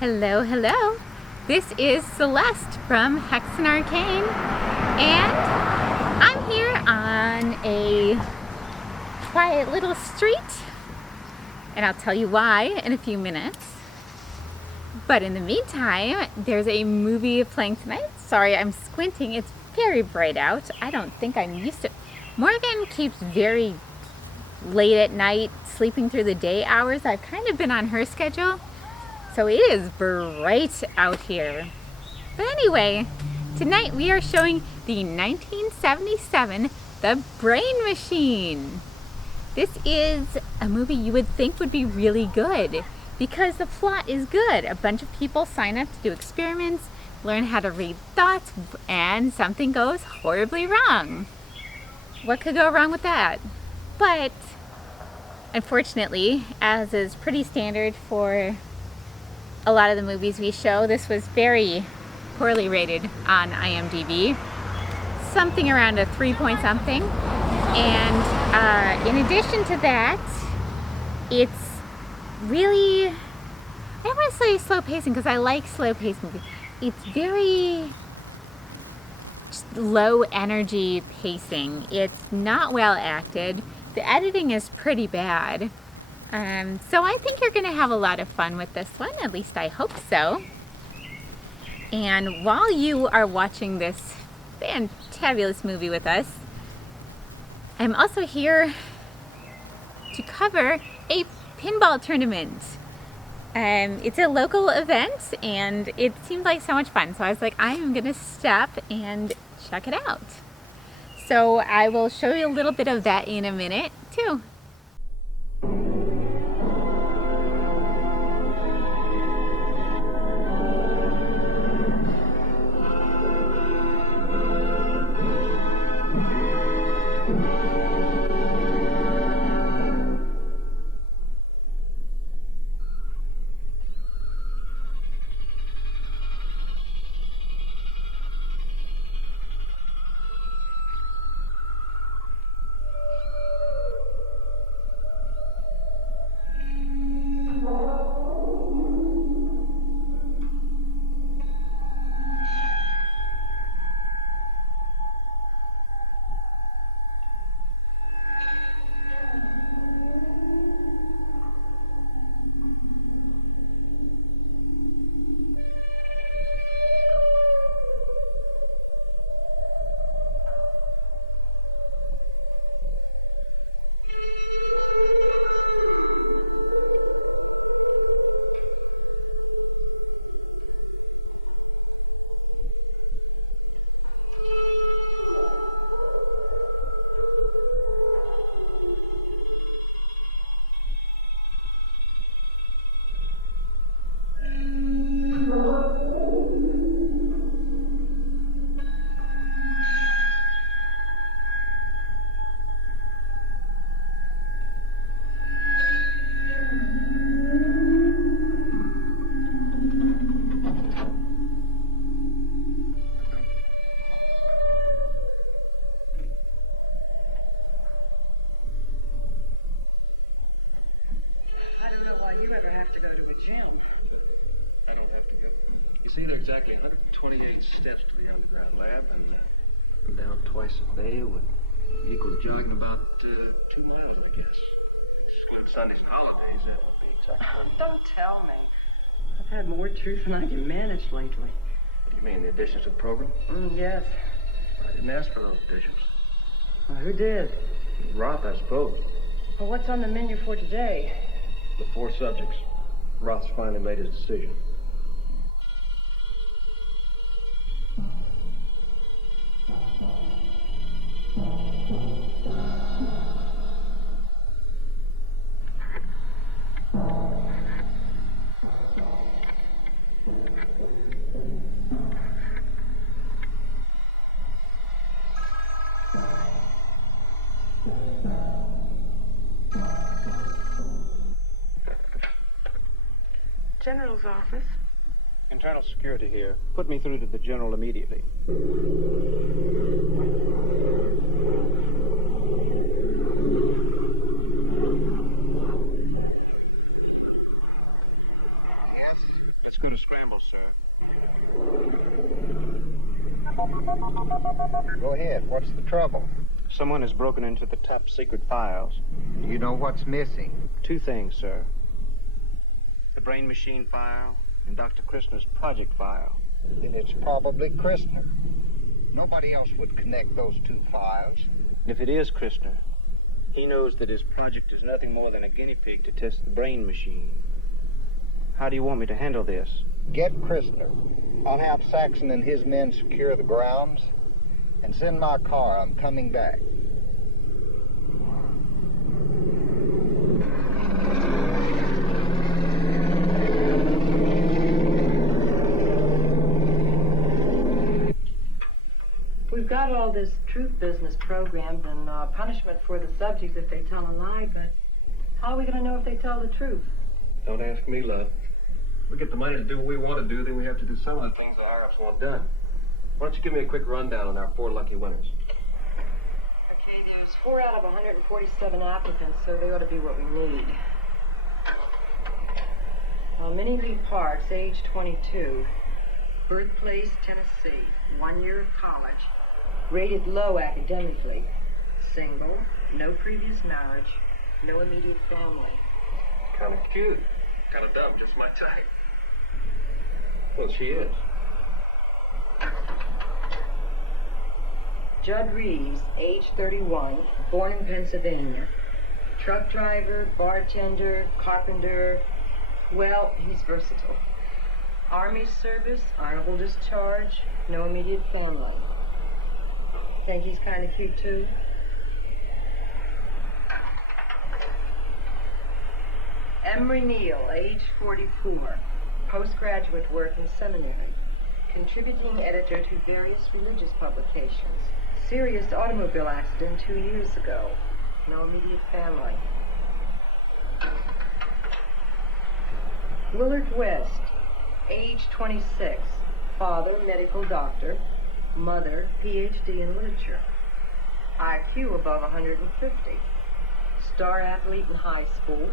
Hello, hello. This is Celeste from Hexen Arcane, and I'm here on a quiet little street, and I'll tell you why in a few minutes. But in the meantime, there's a movie playing tonight. Sorry, I'm squinting. It's very bright out. I don't think I'm used to it. Morgan keeps very late at night, sleeping through the day hours. I've kind of been on her schedule. So it is bright out here. But anyway, tonight we are showing the 1977 The Brain Machine. This is a movie you would think would be really good because the plot is good. A bunch of people sign up to do experiments, learn how to read thoughts, and something goes horribly wrong. What could go wrong with that? But unfortunately, as is pretty standard for a lot of the movies we show, this was very poorly rated on IMDb, something around a 3 point something. And in addition to that, it's really, I don't want to say slow pacing because I like slow paced movies. It's very just low energy pacing. It's not well acted. The editing is pretty bad. So I think you're going to have a lot of fun with this one, at least I hope so. And while you are watching this fantabulous movie with us, I'm also here to cover a pinball tournament. It's a local event and it seemed like so much fun, so I was like, I am going to stop and check it out. So I will show you a little bit of that in a minute too. You ever have to go to a gym? I don't have to go. You see, there are exactly 128 steps to the underground lab, and up and down twice a day would equal jogging about 2 miles, I guess. Exclude Sundays and holidays, that would be exactly. Don't tell me. I've had more truth than I can manage lately. What do you mean, the additions to the program? Yes. I didn't ask for those additions. Well, who did? Roth, I suppose. Well, what's on the menu for today? The 4 subjects. Roth's finally made his decision. General's office. Internal security here. Put me through to the general immediately. Go ahead. What's the trouble? Someone has broken into the top secret files. Do you know what's missing? Two things, sir. The brain machine file and Dr. Christner's project file. Then it's probably Christner. Nobody else would connect those two files. If it is Christner, he knows that his project is nothing more than a guinea pig to test the brain machine. How do you want me to handle this? Get Christner. I'll have Saxon and his men secure the grounds and send my car. I'm coming back. We've got all this truth business programmed and punishment for the subjects if they tell a lie, but how are we going to know if they tell the truth? Don't ask me, love. We get the money to do what we want to do, then we have to do some of the things the higher-ups want done. Why don't you give me a quick rundown on our 4 lucky winners? Okay, there's 4 out of 147 applicants, so they ought to be what we need. Minnie Lee Parks, age 22. Birthplace, Tennessee. 1 year of college. Rated low academically. Single. No previous marriage. No immediate family. Kind of cute. Kind of dumb, just my type. Well, she is. Judd Reeves, age 31, born in Pennsylvania. Truck driver, bartender, carpenter. Well, he's versatile. Army service, honorable discharge, no immediate family. Think he's kind of cute, too? Emery Neal, age 44, postgraduate work in seminary, contributing editor to various religious publications. Serious automobile accident 2 years ago. No immediate family. Willard West, age 26, father, medical doctor, mother, PhD in literature, IQ above 150, star athlete in high school,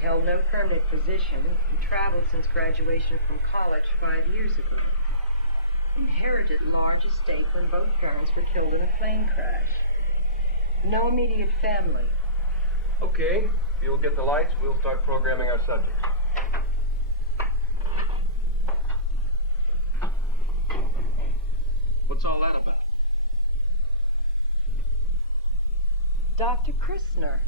held no permanent position, and traveled since graduation from college 5 years ago. Inherited large estate when both parents were killed in a plane crash. No immediate family. Okay, if you'll get the lights, we'll start programming our subjects. What's all that about? Dr. Christner.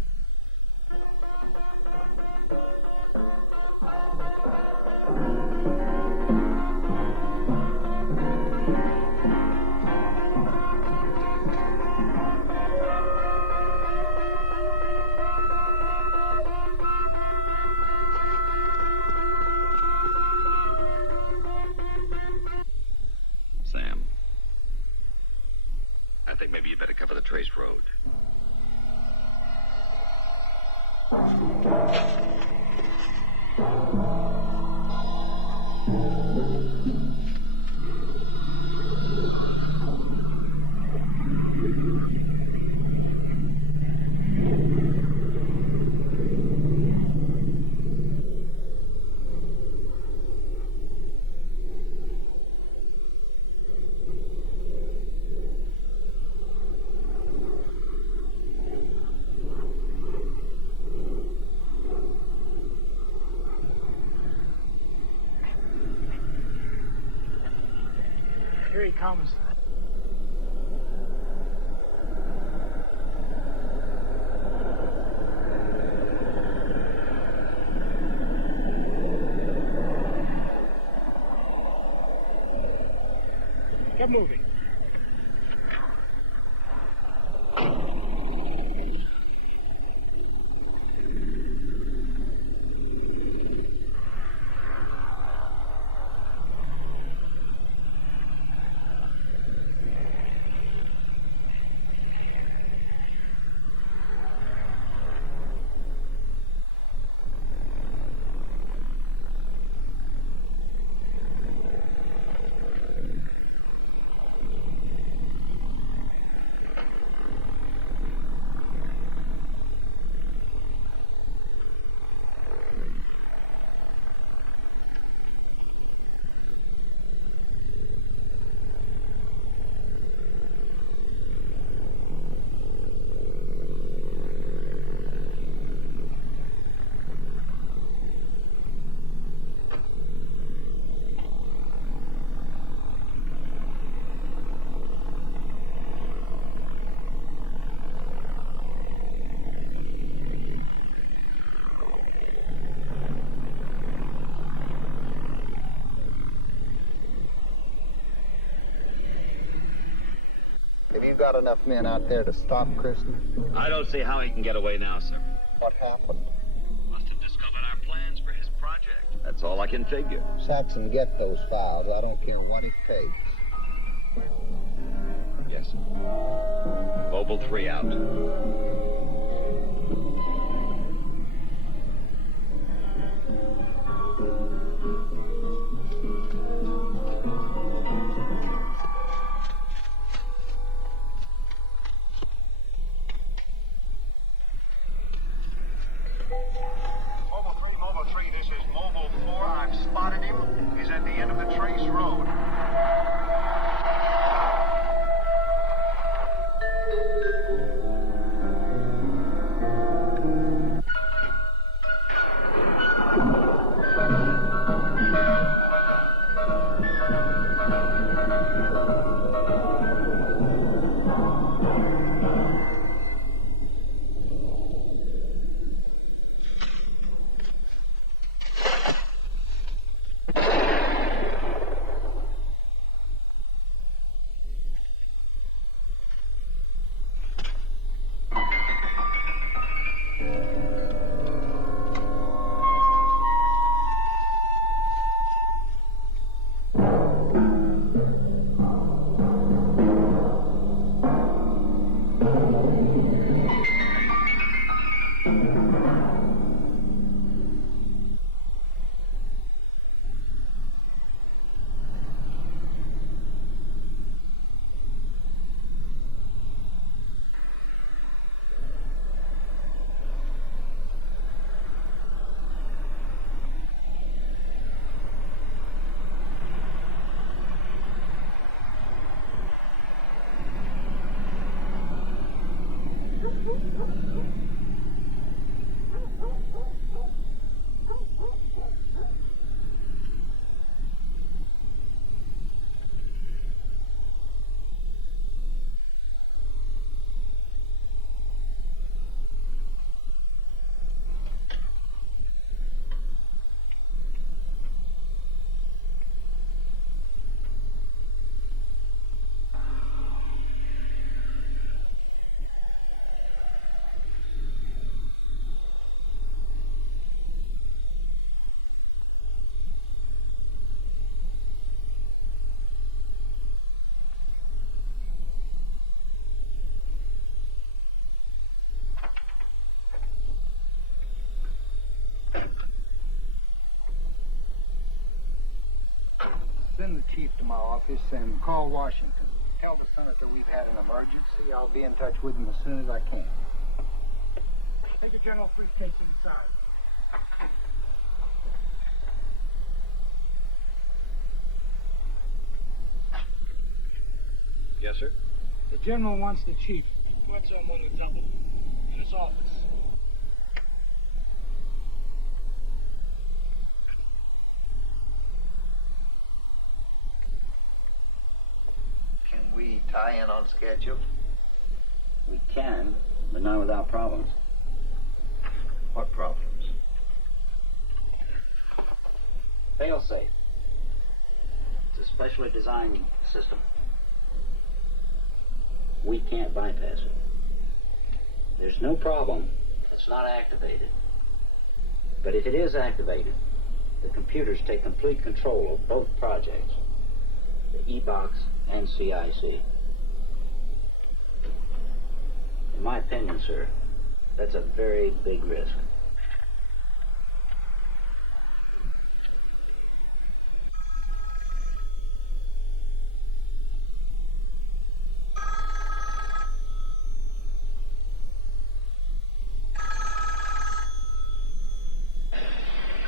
Sam, I think maybe you better cover the Trace Road. Here he comes. Get moving. got enough men out there to stop Christie? I don't see how he can get away now, sir. What happened? Must have discovered our plans for his project. That's all I can figure. Saxon, get those files. I don't care what it takes. Yes, sir. Mobile 3 out. Mobile 3, this is Mobile 4. I've spotted him. He's at the end of the Trace Road. Send the chief to my office and call Washington. Tell the senator we've had an emergency. I'll be in touch with him as soon as I can. Take the general briefcase inside. Yes, sir? The general wants the chief. What's on one with Temple? In his office. Can we tie in on schedule? We can, but not without problems. What problems? Fail-safe. It's a specially designed system. We can't bypass it. There's no problem. It's not activated. But if it is activated, the computers take complete control of both projects, the E-Box and CIC. In my opinion, sir, that's a very big risk.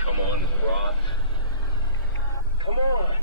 Come on, Roth. Come on.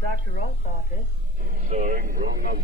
Dr. Roth's office. Sorry, wrong number.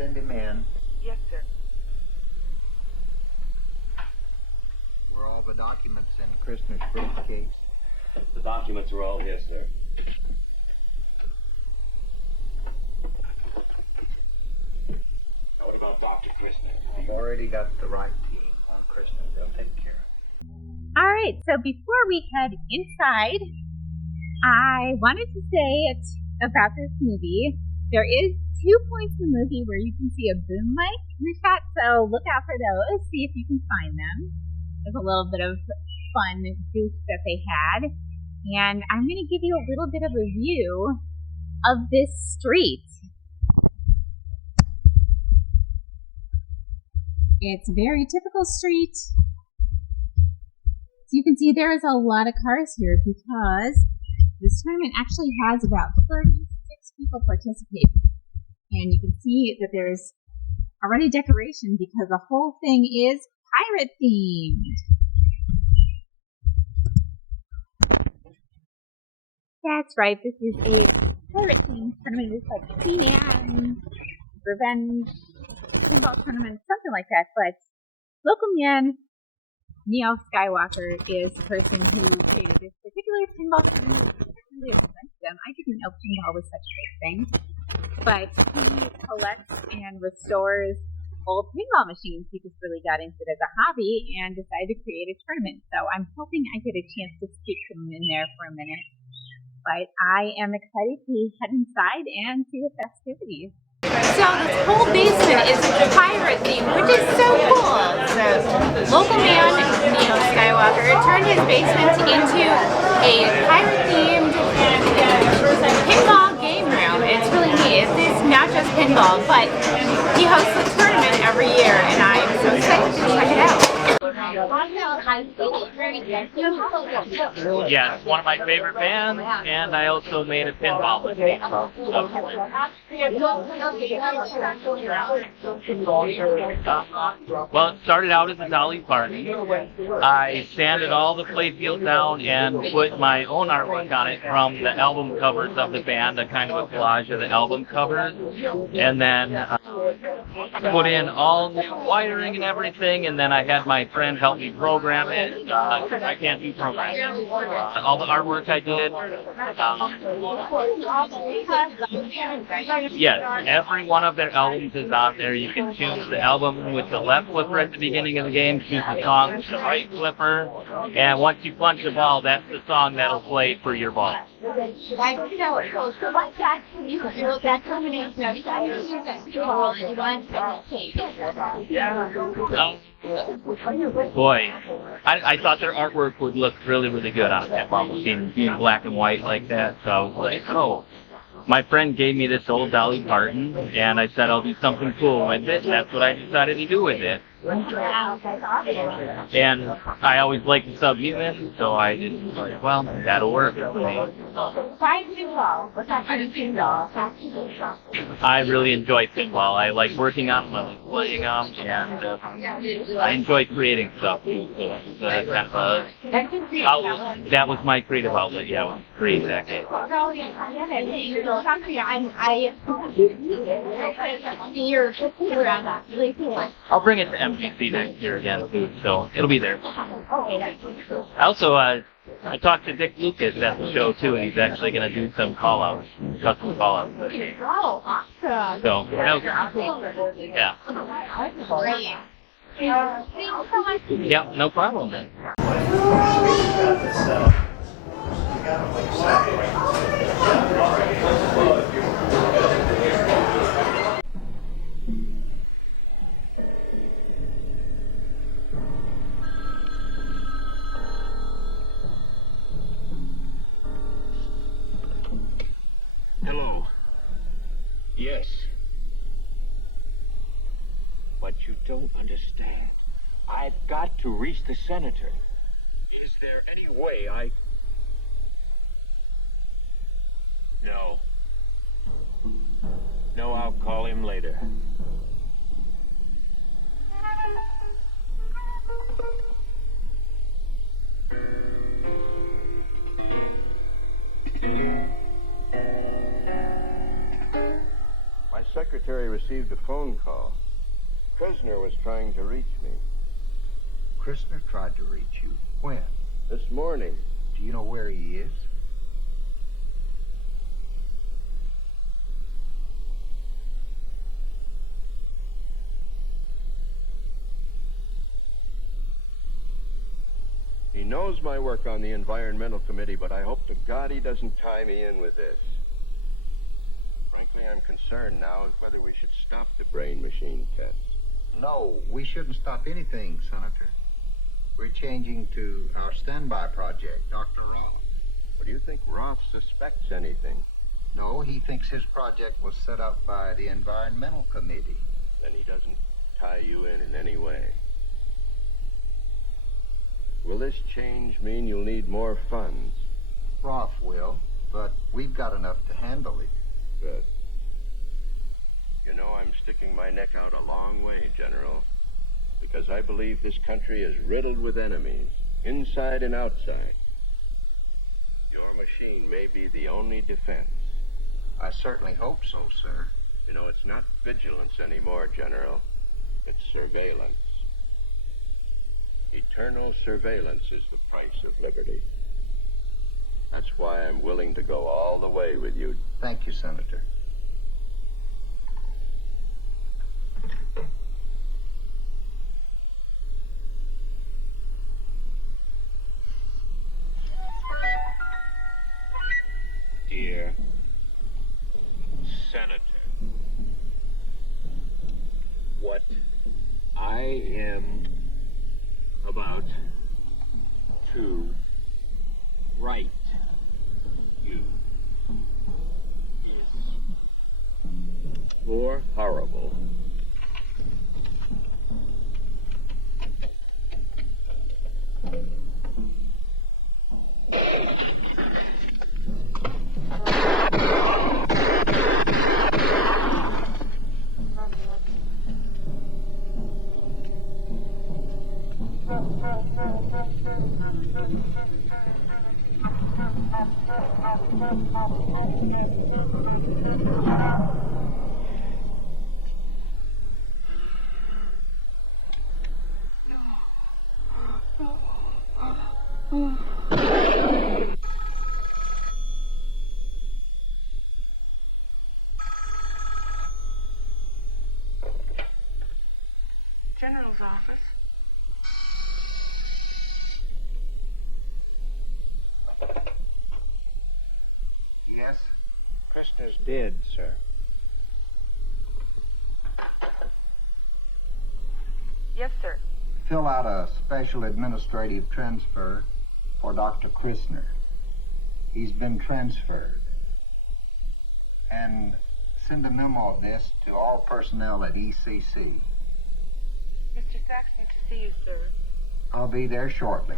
send him in. Yes, sir. Were all the documents in Christner's briefcase? The documents are all here, sir. Now, what about Dr. Christner? We've already got the right team on Christner. They'll take care of it. All right, so before we head inside, I wanted to say it about this movie. There is 2 points in the movie where you can see a boom mic in the shot, so look out for those. See if you can find them. There's a little bit of fun goof that they had. And I'm going to give you a little bit of a view of this street. It's a very typical street. So you can see there is a lot of cars here because this tournament actually has about 36 people participate. And you can see that there's already decoration because the whole thing is pirate themed. That's right, this is a pirate themed tournament. It's like Queen Anne, Revenge, pinball tournament, something like that. But local man Neil Skywalker is the person who created this particular pinball tournament. Really invented them. I didn't know pinball was such a big thing. But he collects and restores old pinball machines. He just really got into it as a hobby and decided to create a tournament. So I'm hoping I get a chance to speak to him in there for a minute. But I am excited to head inside and see the festivities. So this whole basement is pirate themed, which is so cool. The local man, Neil Skywalker, turned his basement into a pirate themed pinball game room. It's really neat. It's not just pinball, but he hosts a tournament every year, and I am so excited to check it out. Yeah, it's one of my favorite bands, and I also made a pinball machine. Well, it started out as a Dolly party. I sanded all the playfield down and put my own artwork on it from the album covers of the band, a kind of a collage of the album covers, and then put in all new wiring and everything, and then I had my friend help me program it. I can't do programming. All the artwork I did. Yes, every one of their albums is on there. You can choose the album with the left flipper at the beginning of the game, choose the song with the right flipper, and once you punch the ball, that's the song that'll play for your ball. Boy, I thought their artwork would look really, really good on a pinball machine, being black and white like that. So I was like, oh. My friend gave me this old Dolly Parton, and I said I'll do something cool with it. That's what I decided to do with it. And I always liked the Sub-Mutant, so I just like, well, that'll work for me. I really enjoy pinball. I like working on them, I like playing them, and I enjoy creating stuff. That was my creative outlet, yeah, was create that game. I'll bring it to MGC next year again, too, so it'll be there. Also, I talked to Dick Lucas at the show, too, and he's actually going to do some call-outs, custom call-outs. So, yeah. Yeah, no problem, then. Hello. Yes. But you don't understand. I've got to reach the senator. Is there any way I... No. No, I'll call him later. My secretary received a phone call. Prisoner was trying to reach me. Christner tried to reach you. When? This morning. Do you know where he is? He knows my work on the Environmental Committee, but I hope to God he doesn't tie me in with this. Frankly, I'm concerned now as whether we should stop the brain machine tests. No, we shouldn't stop anything, Senator. We're changing to our standby project, Dr. Reed. Well, do you think Roth suspects anything? No, he thinks his project was set up by the Environmental Committee. Then he doesn't tie you in any way. Will this change mean you'll need more funds? Roth will, but we've got enough to handle it. Good. You know, I'm sticking my neck out a long way, General, because I believe this country is riddled with enemies, inside and outside. Your machine may be the only defense. I certainly hope so, sir. You know, it's not vigilance anymore, General. It's surveillance. Eternal surveillance is the price of liberty. That's why I'm willing to go all the way with you. Thank you, Senator. Dear Senator, what I am about to write you is more horrible General's office. Yes? Christner's dead, sir. Yes, sir. Fill out a special administrative transfer for Dr. Christner. He's been transferred. And send a memo of this to all personnel at ECC. Mr. Saxon to see you, sir. I'll be there shortly.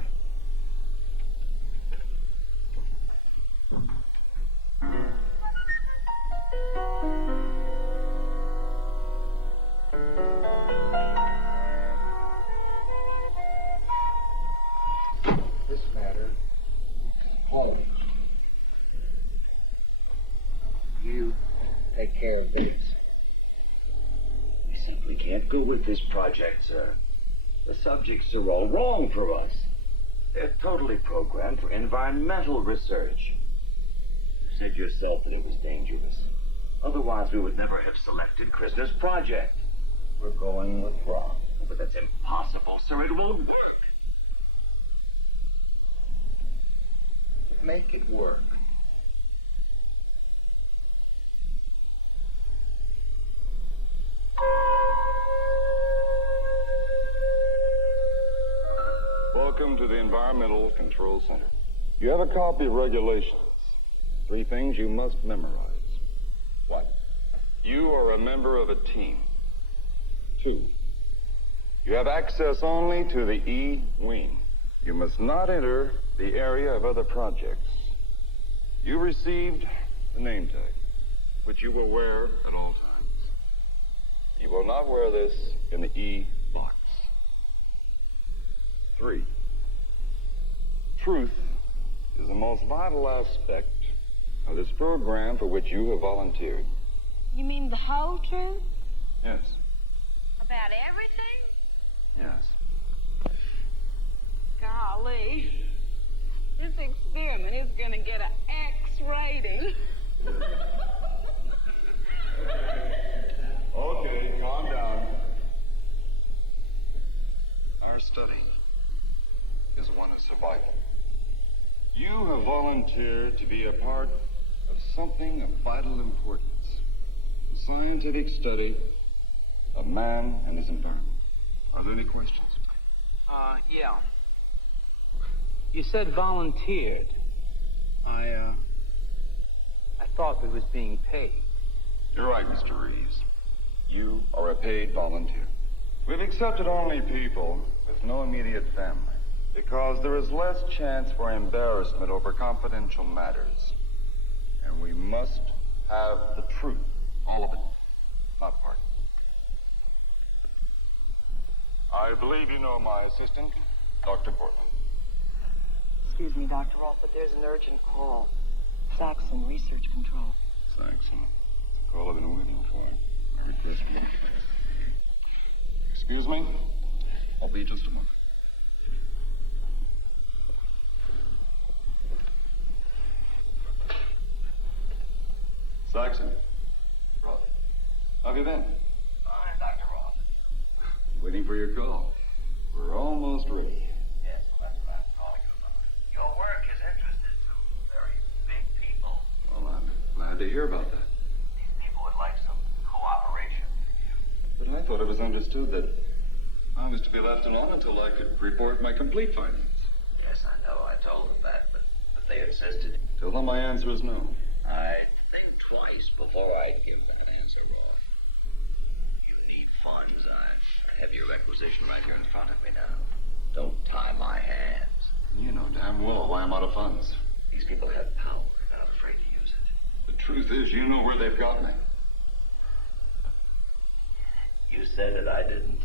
This matter is home. You take care of these. We simply can't go with this project, sir. The subjects are all wrong for us. They're totally programmed for environmental research. You said yourself that it was dangerous. Otherwise, we would never have selected Christner's project. We're going with Roth. But that's impossible, sir. It won't work. Make it work. Welcome to the Environmental Control Center. You have a copy of regulations. 3 things you must memorize. 1, you are a member of a team. 2, you have access only to the E wing. You must not enter the area of other projects. You received the name tag, which you will wear at all times. You will not wear this in the E box. 3, truth is the most vital aspect of this program for which you have volunteered. You mean the whole truth? Yes. About everything? Yes. Golly. This experiment is gonna get an X rating. Okay, calm down. Our study is one of survival. You have volunteered to be a part of something of vital importance. The scientific study of man and his environment. Are there any questions? Yeah. You said volunteered. I thought it was being paid. You're right, Mr. Reeves. You are a paid volunteer. We've accepted only people with no immediate family because there is less chance for embarrassment over confidential matters. And we must have the truth. All of it. Not part. I believe you know my assistant, Dr. Portman. Excuse me, Dr. Roth, but there's an urgent call. Saxon, Research Control. Saxon. Call I've been waiting for. Merry Christmas. Excuse me? I'll be just a moment. Saxon. Roth. How have you been? Fine, Dr. Roth. Waiting for your call. We're almost ready. Yes, well, that's what I'm calling you about. Your work has interested some very big people. Well, I'm glad to hear about that. These people would like some cooperation with you. But I thought it was understood that I was to be left alone until I could report my complete findings. Yes, I know. I told them that, but they insisted. Tell them my answer is no. I'd think twice before I'd give that answer, Roth. You need funds. I have your requisition right here in front of me now. Don't tie my hands. You know damn well why I'm out of funds. These people have power. They're not afraid to use it. The truth is, you know where they've got me. You said it, I didn't.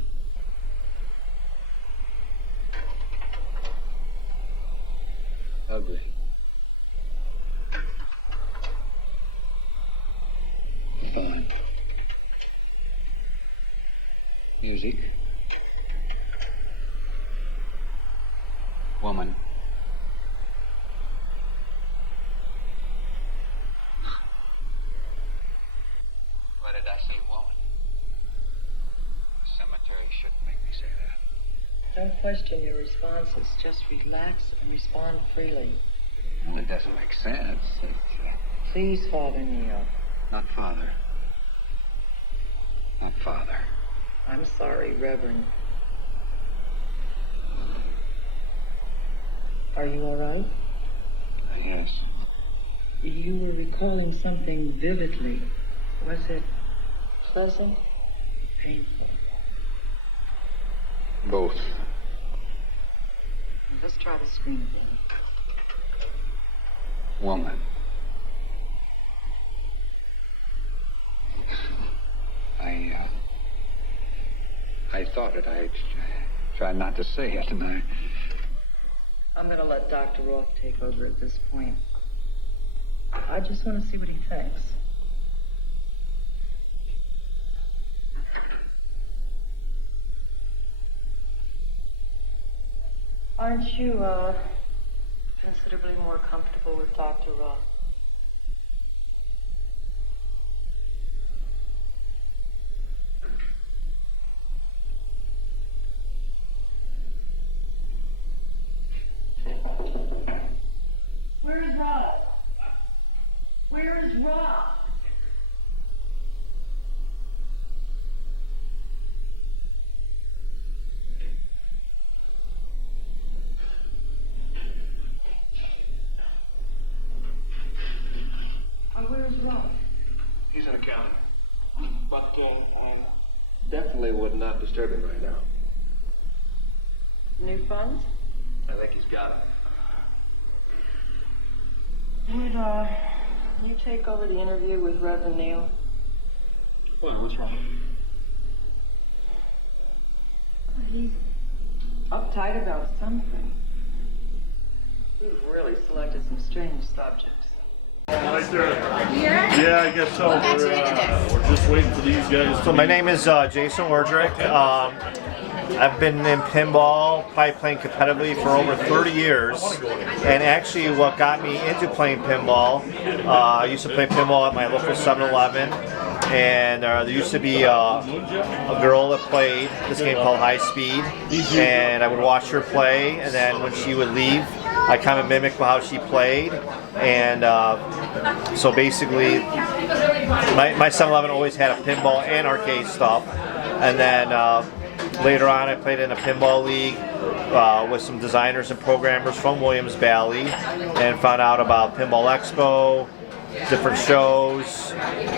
Ugly. Fun. Music. Woman. Why did I say woman? The cemetery shouldn't make me say that. Don't question your responses. Just relax and respond freely. Well, it doesn't make sense. Please, Father Neil. Not father. Not father. I'm sorry, Reverend. Are you all right? Yes. You were recalling something vividly. Was it pleasant or painful? Both. Let's try the screen again. Woman. I thought it. I tried not to say it, and I'm going to let Dr. Roth take over at this point. I just want to see what he thinks. Aren't you, considerably more comfortable with Dr. Roth? Where's Rod? Where is Rod? Where's Rod? He's an accountant. But, definitely would not disturb him right now. New funds? I think he's got it. Would you take over the interview with Reverend Neil? Well, what's wrong? He's uptight about something. We've really selected some strange subjects. Right there. Yeah, I guess so. We're just waiting for these guys. So my name is Jason Wardrick. I've been in pinball, probably playing competitively for over 30 years. And actually what got me into playing pinball, I used to play pinball at my local 7-Eleven. And there used to be a girl that played this game called High Speed. And I would watch her play, and then when she would leave, I kind of mimicked how she played. And so basically, my 7-Eleven always had a pinball and arcade stuff. And then later on, I played in a pinball league with some designers and programmers from Williams Valley, and found out about Pinball Expo, different shows,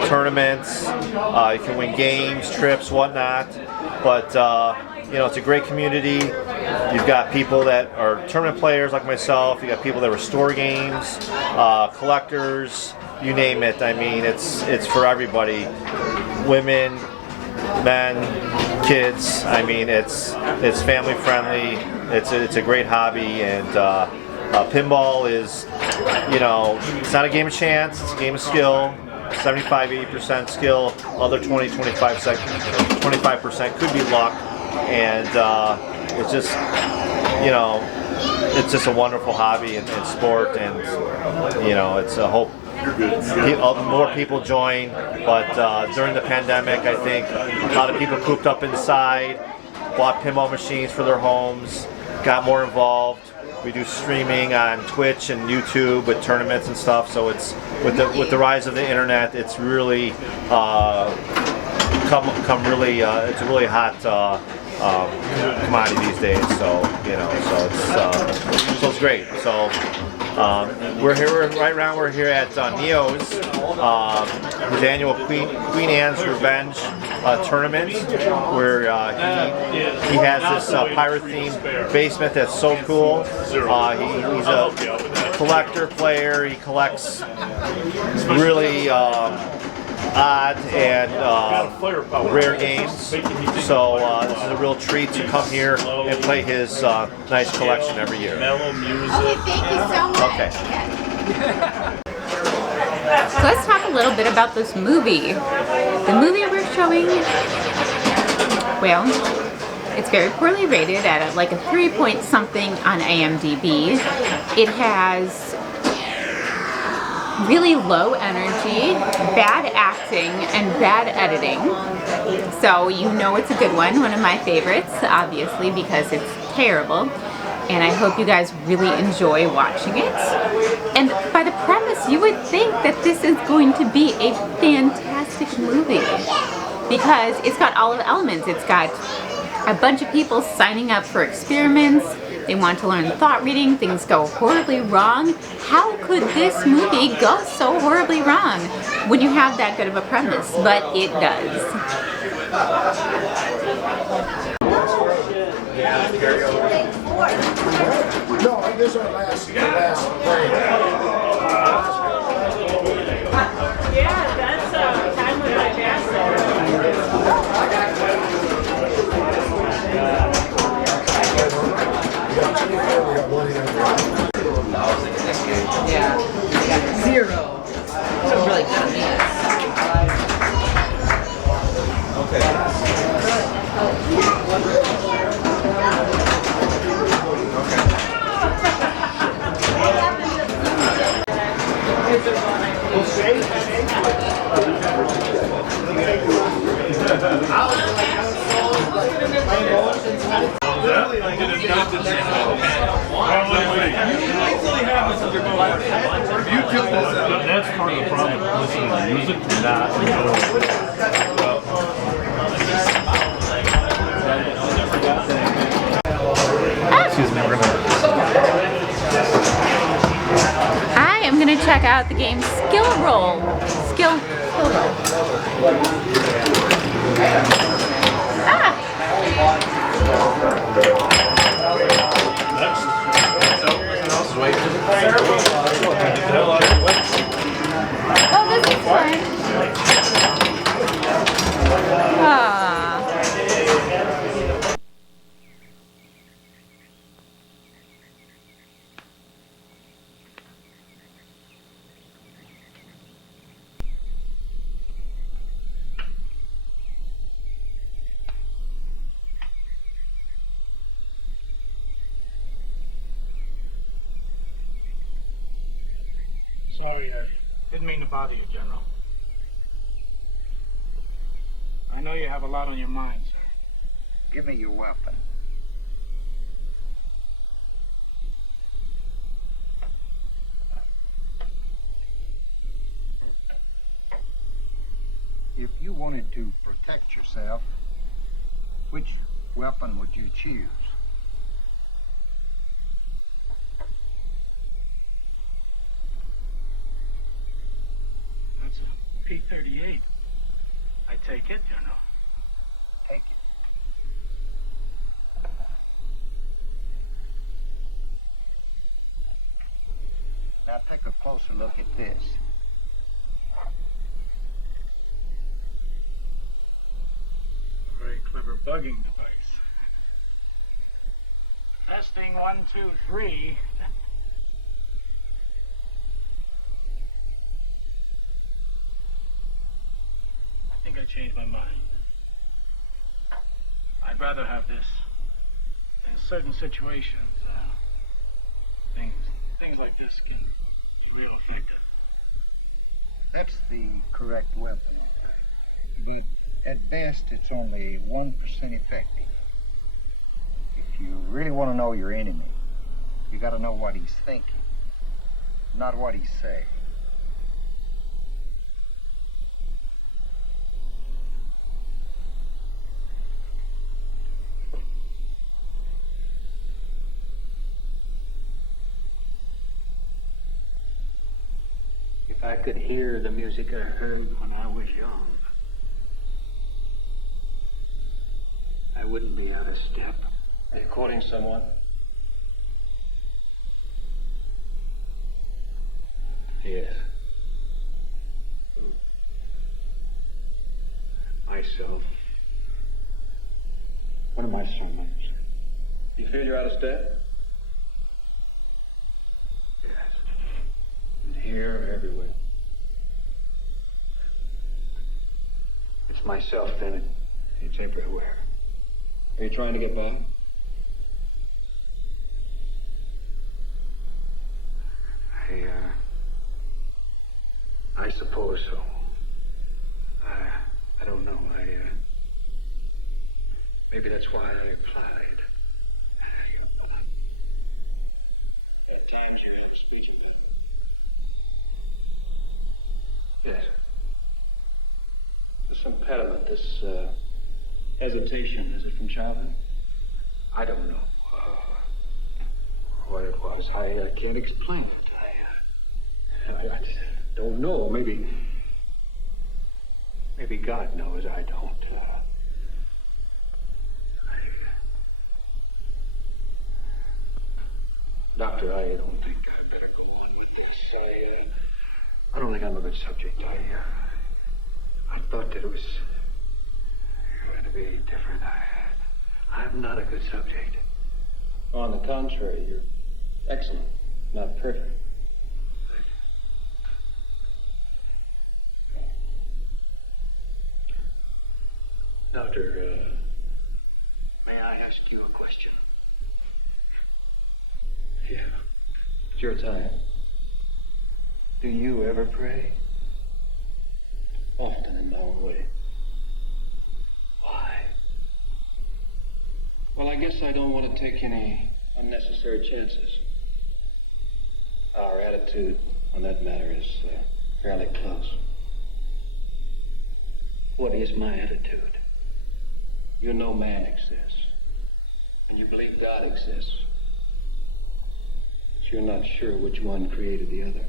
tournaments. You can win games, trips, whatnot. But you know, it's a great community. You've got people that are tournament players like myself. You got people that restore games, collectors, you name it. I mean, it's for everybody. Women, men, kids. I mean, it's family friendly. It's a great hobby, and pinball is, you know, it's not a game of chance. It's a game of skill. 75-80% skill. Other 25% could be luck. And it's just, you know, it's just a wonderful hobby and sport, and you know, it's a hope more people join. But during the pandemic, I think a lot of people cooped up inside, bought pinball machines for their homes, got more involved. We do streaming on Twitch and YouTube with tournaments and stuff. So it's with the rise of the internet, it's really it's a really hot commodity these days. So you know, so it's great. So we're here we're here at Neo's his annual Queen Anne's Revenge tournament, where he has this pirate themed basement that's so cool. He's a collector player. He collects really odd and rare games. So this is a real treat to come here and play his nice collection every year. Okay, thank you so much. Okay. So let's talk a little bit about this movie. The movie we're showing, well, it's very poorly rated at like a 3 point something on IMDb. It has really low energy, bad acting, and bad editing. So you know it's a good one of my favorites, obviously, because it's terrible. And I hope you guys really enjoy watching it. And by the premise, you would think that this is going to be a fantastic movie, because it's got all of the elements. It's got a bunch of people signing up for experiments. They want to learn thought reading. Things go horribly wrong. How could this movie go so horribly wrong when you have that good of a premise? But it does. No, this is our last play. Yeah, that's time with my master. Yeah, zero. So really good. Okay. That's part of the problem. Listening to music to not enjoy it. Excuse me, I am going to check out the game Skill Roll. Skill Roll. Oh, this is fun. sorry. I didn't mean to bother you, General. I know you have a lot on your mind, sir. Give me your weapon. If you wanted to protect yourself, which weapon would you choose? That's a P-38. I take it, General. Now take a closer look at this. A very clever bugging device. Testing 1, 2, 3. I think I changed my mind. I'd rather have this in certain situations. Things like this can be real effective. That's the correct weapon, but at best it's only 1% effective. If you really want to know your enemy, you got to know what he's thinking, not what he's saying. If I could hear the music I heard when I was young, I wouldn't be out of step. Are you courting someone? Yes. Myself. One of my sermons. You feel you're out of step? And here, everywhere. It's myself, then. It's everywhere. Are you trying to get by? I suppose so. I don't know. Maybe that's why I applied. At times you have speech impediment. Yes. This impediment, this hesitation, is it from childhood? I don't know what it was. I can't explain it. I just don't know. Maybe God knows. I don't. Doctor, I don't think I better go on with this. I don't think I'm a good subject. I thought that it was going to be different. I'm not a good subject. On the contrary, you're excellent, not perfect. Doctor, may I ask you a question? Yeah, it's your time. Do you ever pray? Often in my own way. Why? Well, I guess I don't want to take any unnecessary chances. Our attitude on that matter is fairly close. What is my attitude? You know man exists, and you believe God exists, but you're not sure which one created the other.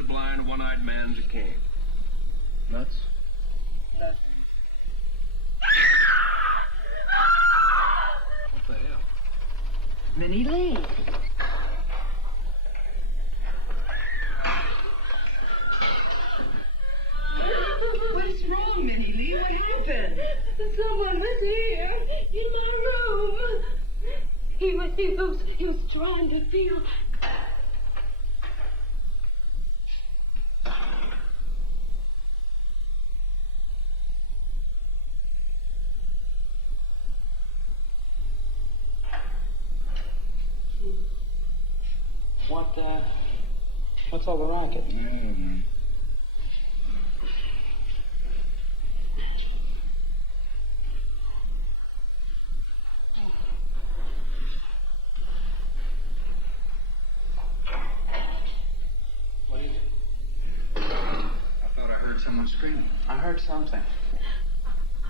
the blind, one-eyed man's a king. Nuts? No. What the hell? Minnie Lee. What's wrong, Minnie Lee? What happened? Someone was here in my room. He was trying to feel. What's all the racket? What is it? I thought I heard someone screaming. I heard something.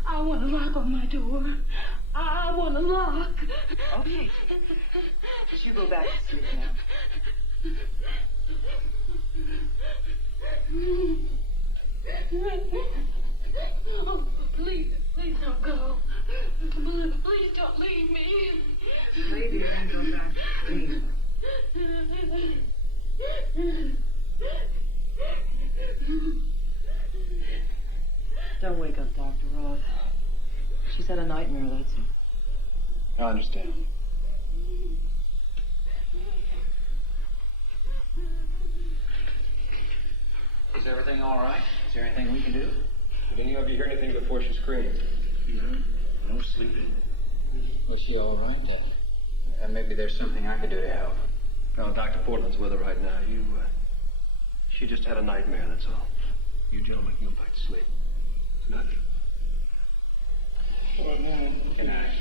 I want to lock on my door. I want to lock. Okay. You go back to sleep now. Oh, please don't go. Please don't leave me. Lay there and go back to sleep. Don't wake up, Dr. Roth. She's had a nightmare, that's it. I understand. Is everything all right? Is there anything we can do? Did any of you hear anything before she screamed? No sleeping. Was she all right? And maybe there's something I could do to help. No, Dr. Portland's with her right now. She just had a nightmare, that's all. You gentlemen can go back to sleep. Good night. Good night.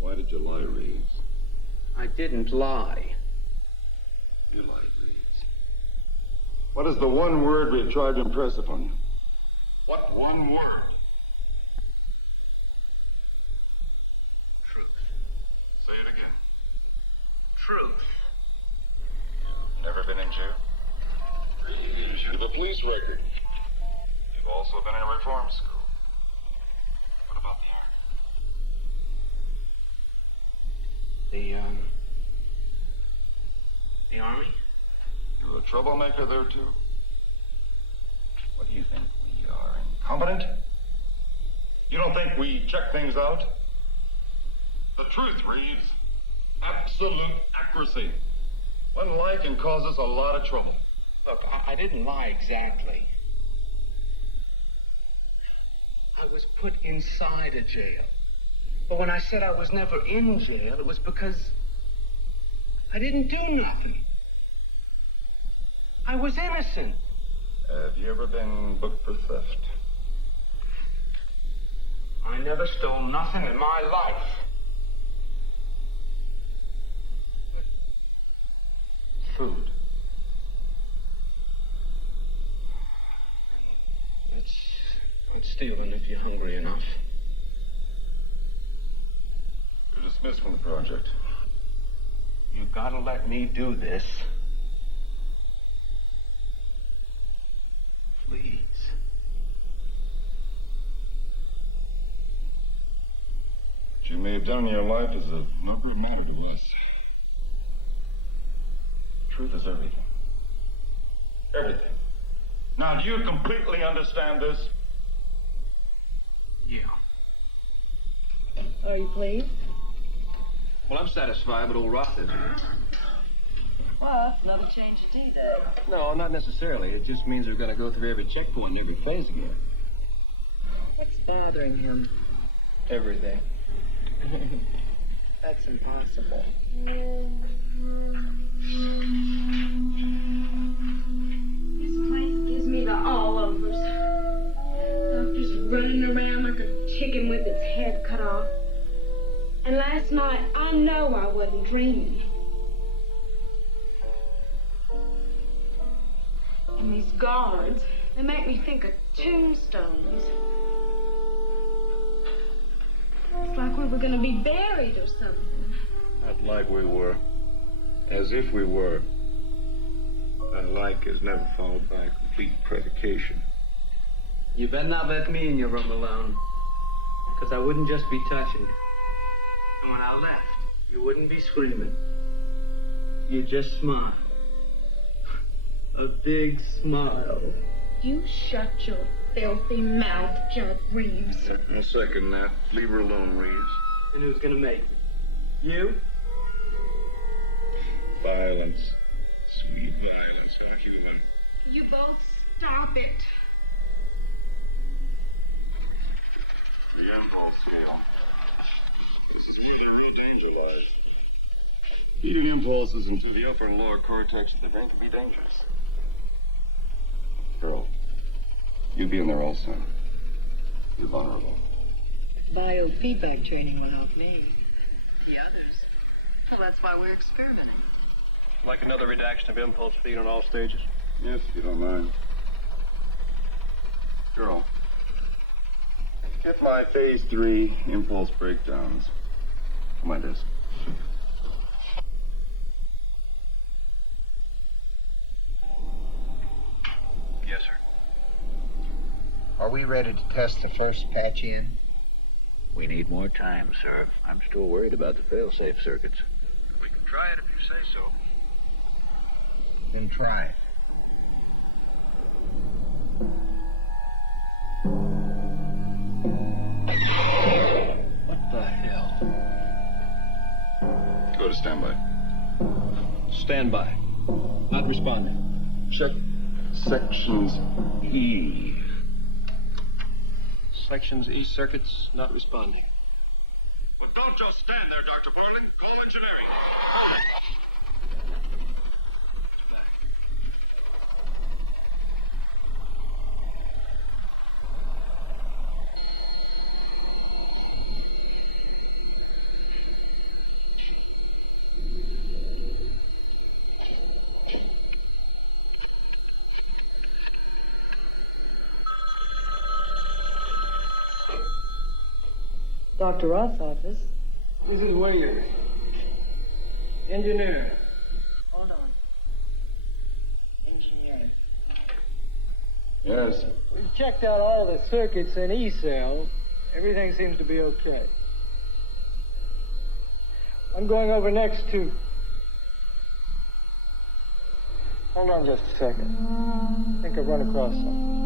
Why did you lie, Reeves? I didn't lie. You lied, Reeves. What is the one word we have tried to impress upon you? What one word? Truth. Say it again. Truth. Never been in jail? You have a police record. You've also been in a reform school. What about the Army? The Army? You're a troublemaker there, too? What do you think? We are incompetent? You don't think we check things out? The truth, Reeves. Absolute accuracy. One lie can cause us a lot of trouble. Look, I didn't lie exactly. I was put inside a jail. But when I said I was never in jail, it was because I didn't do nothing. I was innocent. Have you ever been booked for theft? I never stole nothing in my life. Food. It's stealing if you're hungry enough. You're dismissed from the project. You gotta let me do this. Please. What you may have done in your life is of no great matter to us. Truth is everything. Everything. Now, do you completely understand this? Yeah. Are you pleased? Well, I'm satisfied, but old Roth isn't. Well, another change of D-Day. No, not necessarily. It just means we're going to go through every checkpoint in every phase again. What's bothering him? Everything. That's impossible. This place gives me the all-overs. Doctor's running around like a chicken with its head cut off. And last night, I know I wasn't dreaming. And these guards, they make me think of tombstones. It's like we were gonna be buried or something. like we were, as if we were, then like is never followed by a complete predication. You better not let me in your room alone, because I wouldn't just be touching you. And when I left, you wouldn't be screaming. You'd just smile. A big smile. You shut your filthy mouth, Judd Reeves. I'll second that. Leave her alone, Reeves. And who's gonna make it? You? Violence. Sweet violence, our human. You both stop it. The impulse scale. Feeding impulses into the upper and lower cortex of the brain can be dangerous. Girl, you'd be in there also. You're vulnerable. Biofeedback training went off me. The others. Well, that's why we're experimenting. Like another redaction of impulse feed on all stages? Yes, if you don't mind. Girl, get my phase 3 impulse breakdowns on my desk. Yes, sir. Are we ready to test the first patch in? We need more time, sir. I'm still worried about the fail-safe circuits. We can try it if you say so. Then try it. What the hell? Go to standby. Standby. Not responding. Check sections E. Sections E circuits not responding. Well, don't just stand there, Dr. Barling. Call engineering. Dr. Roth's office. This is Williams. Engineer. Hold on. Engineering. Yes. We've checked out all the circuits in E-cell. Everything seems to be okay. I'm going over next to... Hold on just a second. I think I've run across something.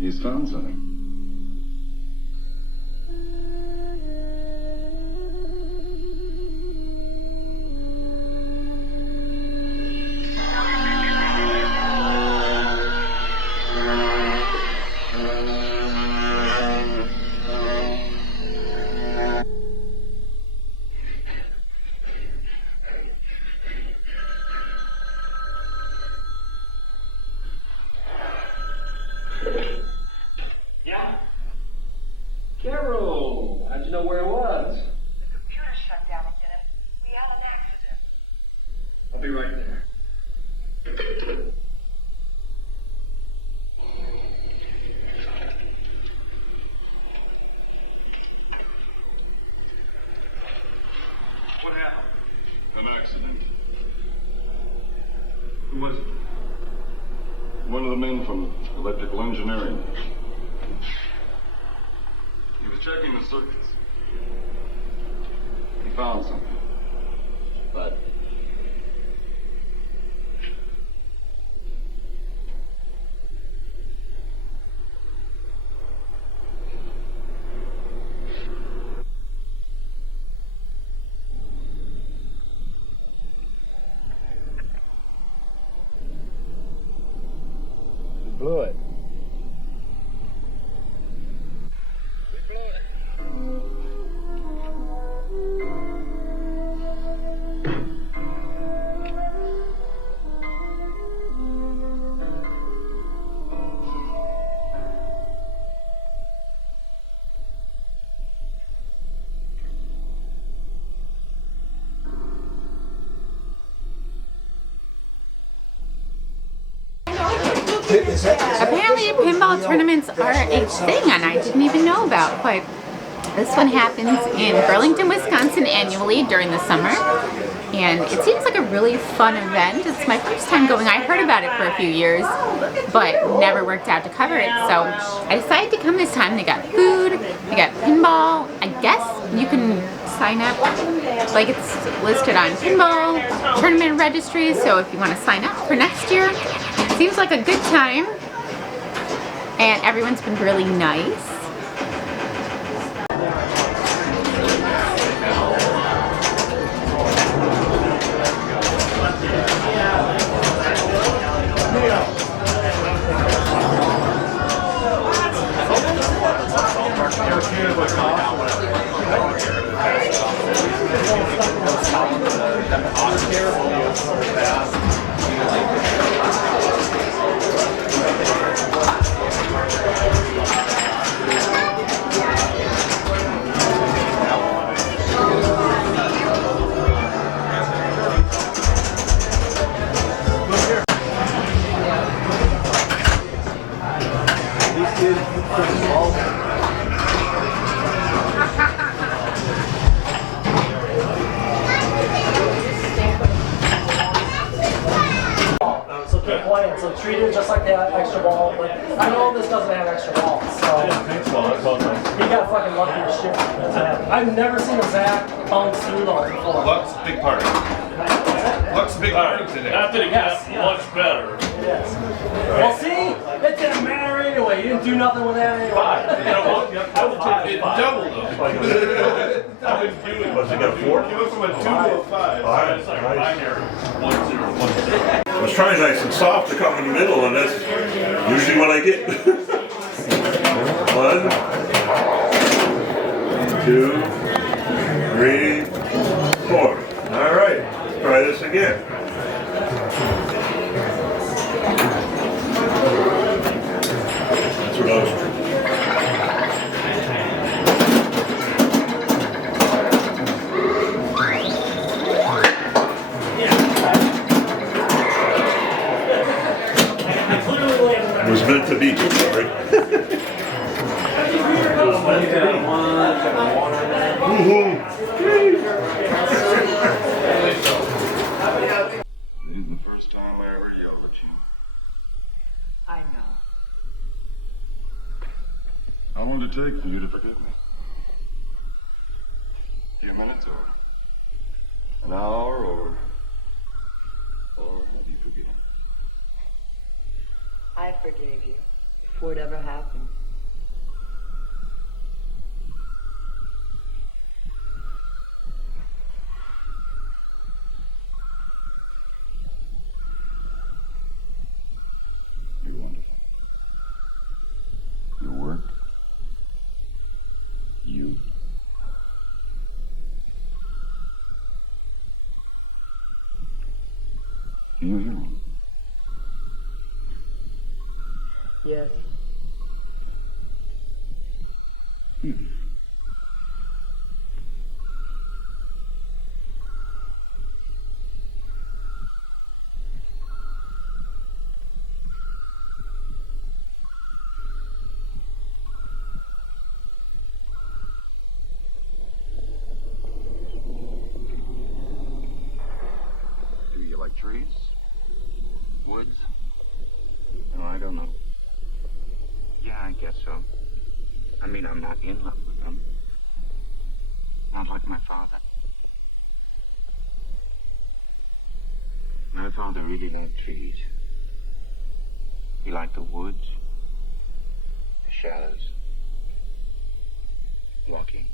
He's found something. Carol, how'd you know where it was? The computer shut down again. We had an accident. I'll be right there. What happened? An accident. Who was it? One of the men from electrical engineering. He was checking the circuits. He found something. But You blew it. Apparently pinball tournaments are a thing and I didn't even know about, but This one happens in Burlington, Wisconsin annually during the summer. And it seems like a really fun event. It's my first time going. I heard about it for a few years, but never worked out to cover it. So I decided to come this time. They got food, they got pinball. I guess you can sign up, like it's listed on pinball tournament registry. So if you want to sign up for next year, it seems like a good time. And everyone's been really nice. So treat it just like that extra ball. But I know this doesn't have extra balls, so he got fucking lucky as shit. I've never seen a Zach bounce through those before. Luck's a big part of it. Luck's a big part of it. Not that it got much better. Yes. Well, see, it didn't matter anyway. You didn't do nothing with that anyway. You know what? It doubled them. I've been doing. Was it got 4? You went from a 2 to a 5. Alright, It's like nice. binary 1 0 1 0. I was trying nice and soft to come in the middle, and that's usually what I get. 1, 2, 3, 4. All right, let's try this again. That's what I was trying. Was meant to be, right? This is the first time I ever yelled at you. I know. How long did it take for you to forgive me? A few minutes or an hour or have you forgiven? I forgave you before it ever happened. You're wonderful. Your work. You. Do you hear me? Yes. Do you like trees? Woods? No, I don't know. Yeah, I guess so. I mean, I'm not in love with them. Not like my father. My father really liked trees. He liked the woods, the shadows, walking.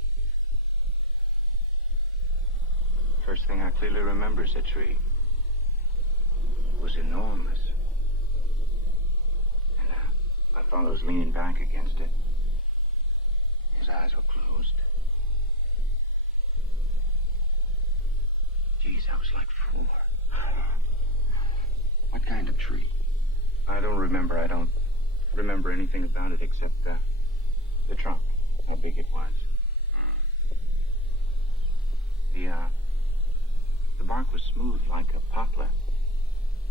First thing I clearly remember is a tree. It was enormous. And my father was leaning back against it. His eyes were closed. Geez, I was like 4. What kind of tree? I don't remember. I don't remember anything about it except the trunk, how big it was. The bark was smooth like a poplar.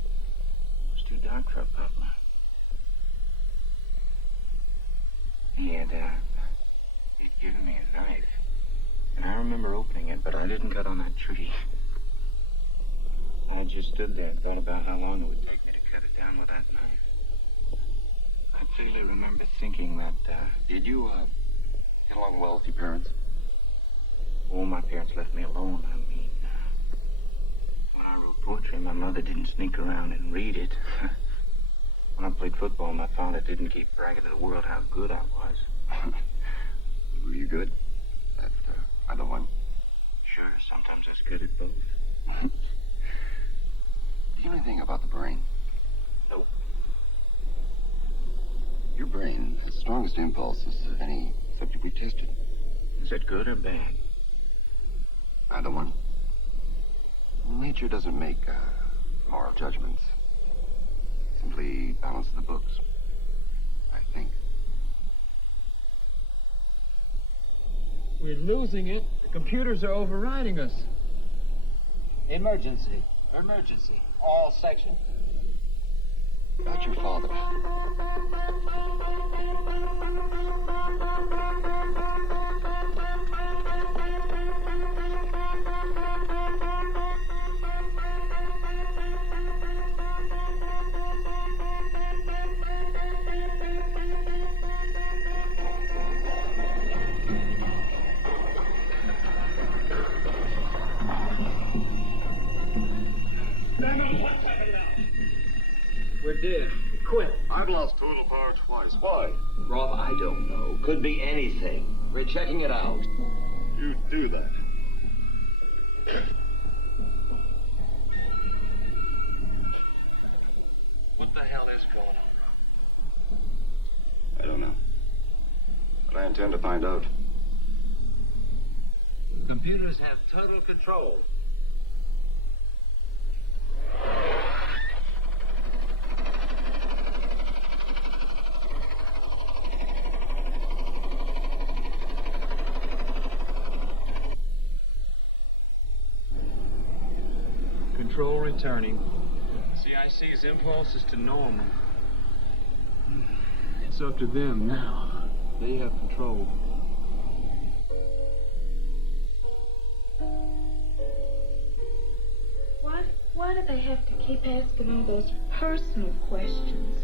It was too dark for a poplar. He had given me a knife. remember opening it, but I didn't cut on that tree. I just stood there and thought about how long it would take me to cut it down with that knife. I clearly remember thinking that, did you, get along well with your parents? Oh, my parents left me alone. I mean, when I wrote poetry, my mother didn't sneak around and read it. When I played football, my father didn't keep bragging to the world how good I was. Were you good at either one? Sure, sometimes I was good at both. Do you know anything about the brain? Nope. Your brain has the strongest impulses of any subject we tested. Is that good or bad? Either one. Nature doesn't make moral judgments. Simply balance the books, I think. We're losing it. Computers are overriding us. Emergency. Emergency. All sections. About your father. We're dead. Quit. I've lost total power twice. Why? Roth, I don't know. Could be anything. We're checking it out. You do that. What the hell is going on? I don't know. But I intend to find out. Computers have total control. Control returning. CIC's impulse is to normal. It's up to them now. They have control. Why do they have to keep asking all those personal questions?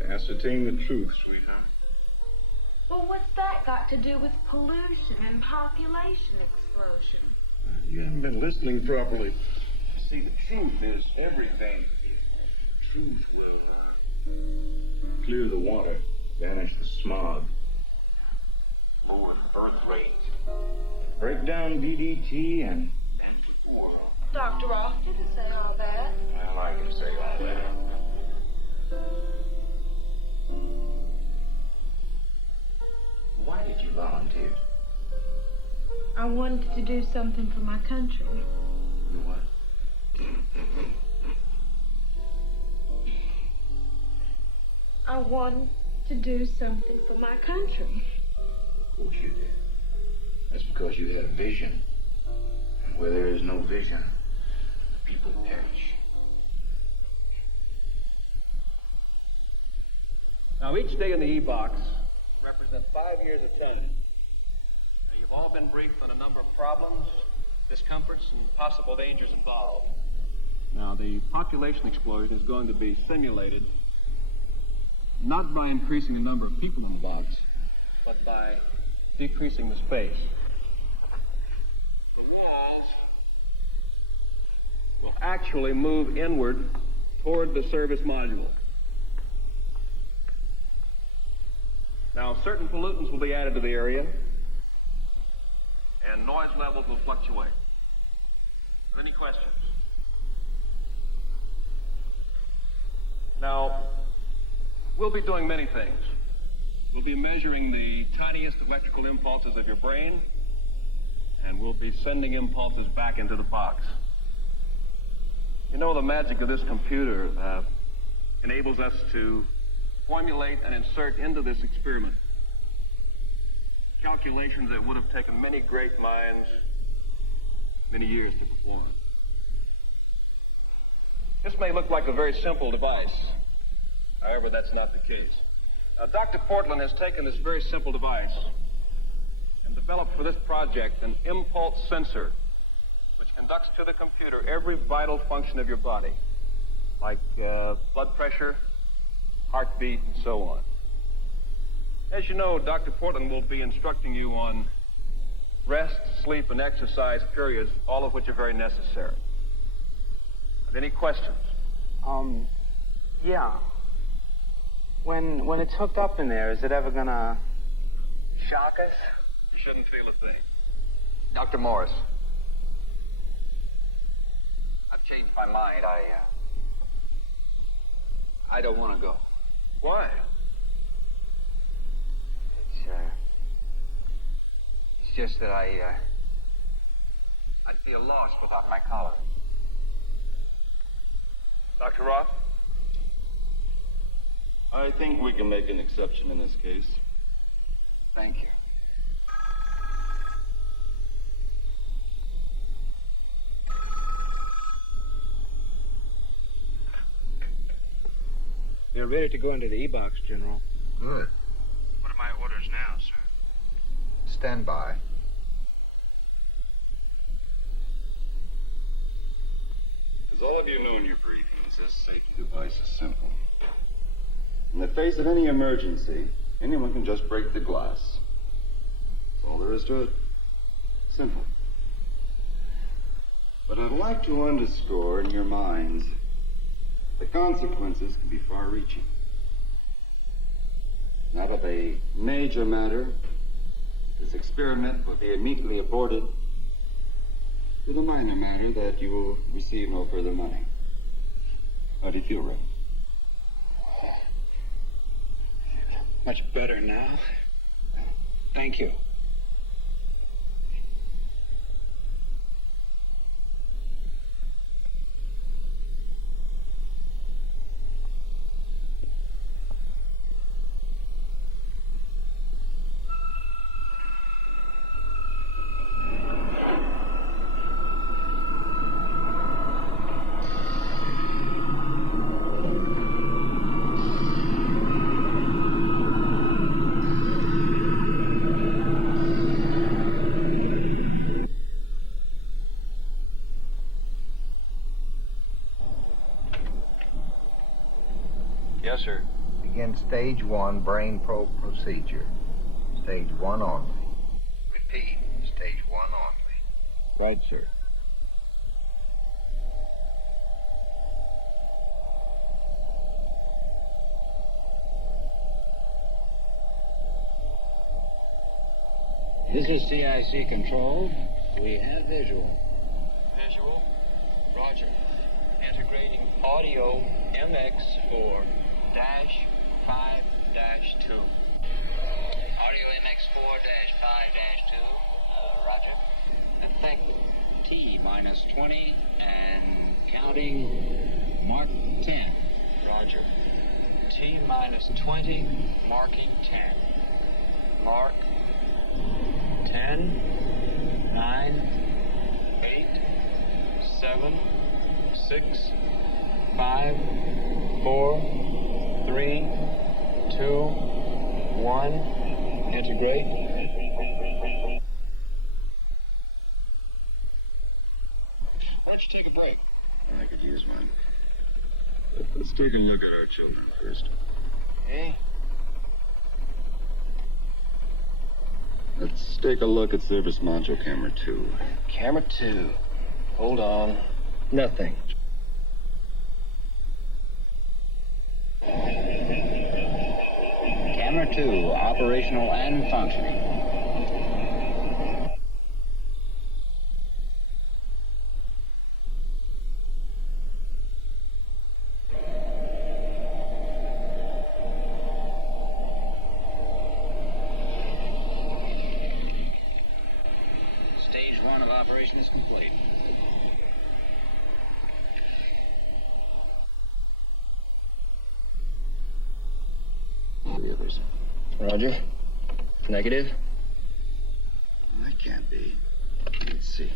To ascertain the truth, sweetheart. Well, what's that got to do with pollution and population explosion? You haven't been listening properly. See, the truth is everything. The truth will clear the water, banish the smog, lower the birth rate, break down DDT, and war. Dr. Roth didn't say all that. Well, I can say all that. Why did you volunteer? I wanted to do something for my country. What? I wanted to do something for my country. Of course you did. That's because you had a vision. And where there is no vision, people perish. Now, each day in the E-Box represents 5 years of training. You've all been briefed on a number of problems, discomforts, and possible dangers involved. Now, the population explosion is going to be simulated not by increasing the number of people in the box, but by decreasing the space. Will actually move inward toward the service module. Now, certain pollutants will be added to the area, and noise levels will fluctuate. Any questions? Now, we'll be doing many things. We'll be measuring the tiniest electrical impulses of your brain, and we'll be sending impulses back into the box. You know, the magic of this computer enables us to formulate and insert into this experiment calculations that would have taken many great minds many years to perform. This may look like a very simple device. However, that's not the case. Dr. Portland has taken this very simple device and developed for this project an impulse sensor which conducts to the computer every vital function of your body, like blood pressure, heartbeat, and so on. As you know, Dr. Portland will be instructing you on rest, sleep, and exercise periods, all of which are very necessary. Have any questions? Yeah. When it's hooked up in there, is it ever gonna shock us? You shouldn't feel a thing. Dr. Morris. I've changed my mind. I don't want to go. Why? It's just that I'd feel lost without my collar. Dr. Roth? I think we can make an exception in this case. Thank you. You're ready to go into the E-box, General. Good. What are my orders now, sir? Stand by. As all of you know in your briefings, this safety device is simple. In the face of any emergency, anyone can just break the glass. That's all there is to it. Simple. But I'd like to underscore in your minds the consequences can be far-reaching. Not of a major matter, this experiment will be immediately aborted, with a minor matter that you will receive no further money. How do you feel, Ray? Much better now. Thank you. Yes, sir. Begin stage 1 brain probe procedure. Stage 1 only. Repeat, stage 1 only. Right, sir. This is CIC control. We have visual. Visual. Roger. Integrating audio MX4-5-2. Audio MX4-5-2. Roger. Effect T-20 and counting mark 10. Roger. T-20, marking 10. Mark 10, 9, 8, 7, 6, 5, 4, 3, 2, 1. Integrate. Why don't you take a break? I could use one. Let's take a look at our children first. Hey. Let's take a look at service module camera 2. Camera 2. Hold on. Nothing. Camera 2, operational and functioning. Stage 1 of operation is complete. The others. Roger. Negative. That can't be. Let's see.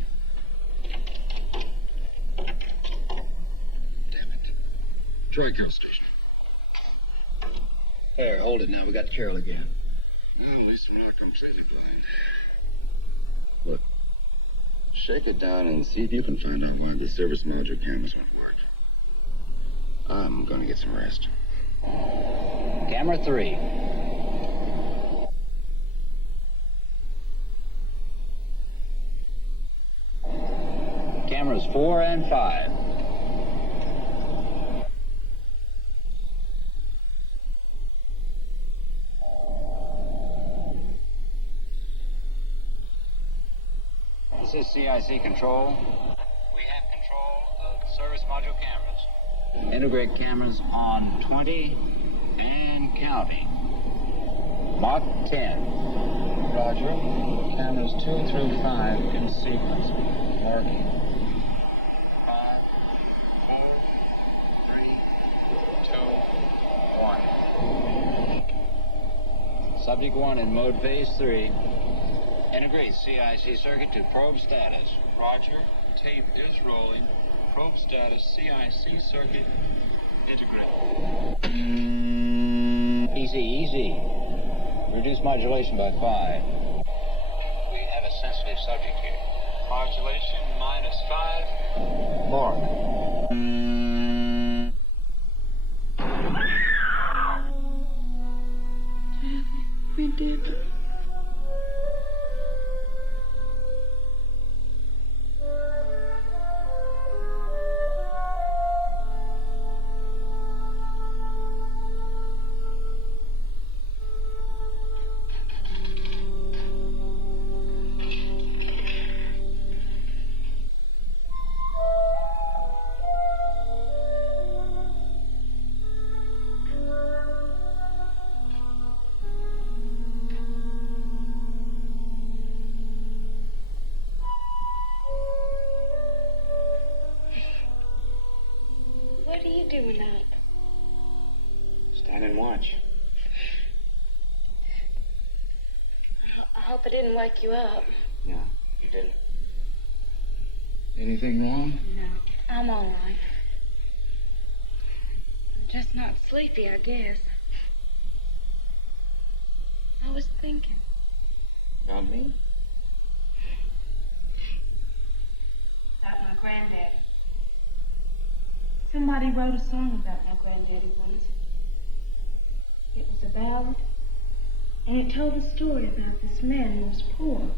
Damn it. Try Carol Station. There, hold it now. We got Carol again. Well, at least we're not completely blind. Shake it down and see if you can find out why the service module cameras won't work. I'm gonna get some rest. Camera 3. Cameras 4 and 5. This is CIC control. We have control of service module cameras. Integrate cameras on 20 and counting. Mach 10. Roger. Cameras 2 through 5 in sequence. Marking. 5, 4, 3, 2, 1. Subject 1 in mode phase 3. Integrate CIC circuit to probe status. Roger. Tape is rolling. Probe status. CIC circuit. Integrate. Easy, easy. Reduce modulation by 5. We have a sensitive subject here. Modulation -5. Mark. We did it. What are you doing up? Stand and watch. I hope I didn't wake you up. No, you didn't. Anything wrong? No, I'm all right. I'm just not sleepy, I guess. I was thinking. About me? About my granddaddy. Somebody wrote a song about my granddaddy once. It was a ballad, and it told a story about this man who was poor.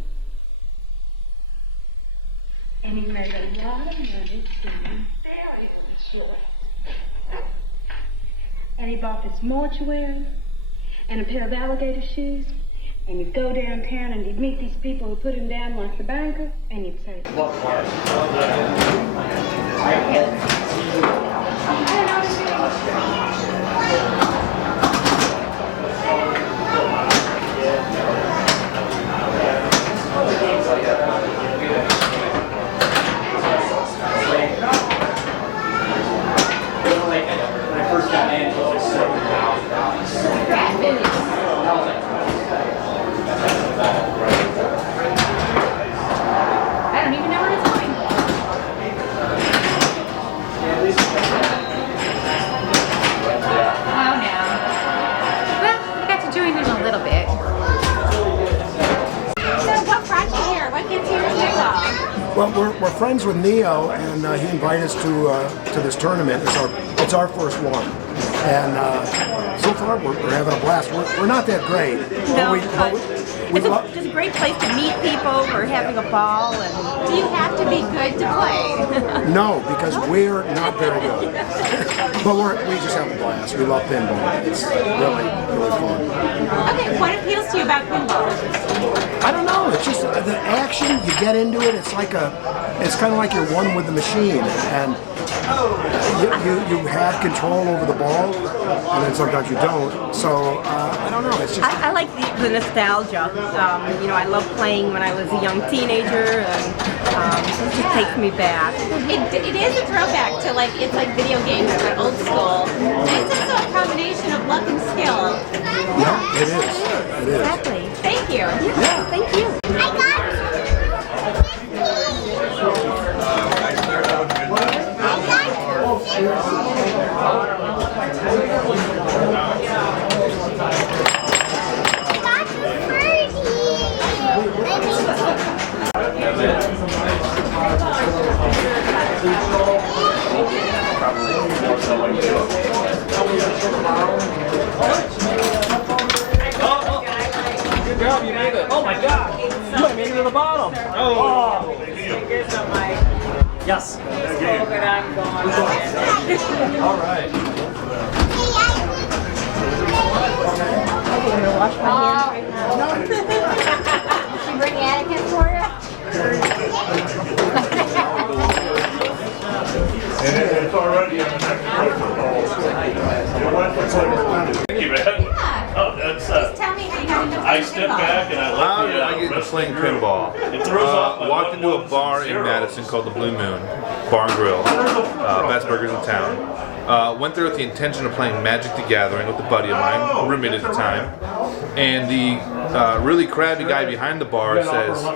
And he made a lot of money singing burial insurance. And he bought this mortuary and a pair of alligator shoes. And you'd go downtown and you'd meet these people who put him down like the banker, and you'd say, I don't even know where it's going. Oh, no. Well, I got to join in a little bit. So what brought you here? What gets you here to Utah? Well, we're friends with Neo, and he invited us to this tournament. It's our first one, and so far we're having a blast. We're not that great. No, But it's a great place to meet people. We're having a ball, and Do you have to be good to play? no, because we're not very good. But we just have a blast. We love pinball. It's really fun. Okay, what appeals to you about pinball? I don't know. It's just the action. You get into it. It's kind of like you're one with the machine, and you have control over the ball, and then sometimes you don't. So I don't know. It's just I like the nostalgia. I love playing when I was a young teenager, and it just takes me back. It is a throwback to it's like video games but old school. It's also a combination of luck and skill. yeah, it is. It is. Exactly. Thank you. Yeah. Thank you. Good job, you made it. Oh my god! You made it to the bottom. Oh. Yes. All right. I'm gonna wash my hands right now. Did she bring Atticus for you? It's already on the next Thank you, man. Oh, that's, Tell me how you got into I stepped back and I left How did I get into playing pinball? Walked into a bar in Madison called the Blue Moon Bar and Grill, best burgers in town. Went there with the intention of playing Magic the Gathering with a buddy of mine, a roommate at the time, and the really crabby guy behind the bar says, "You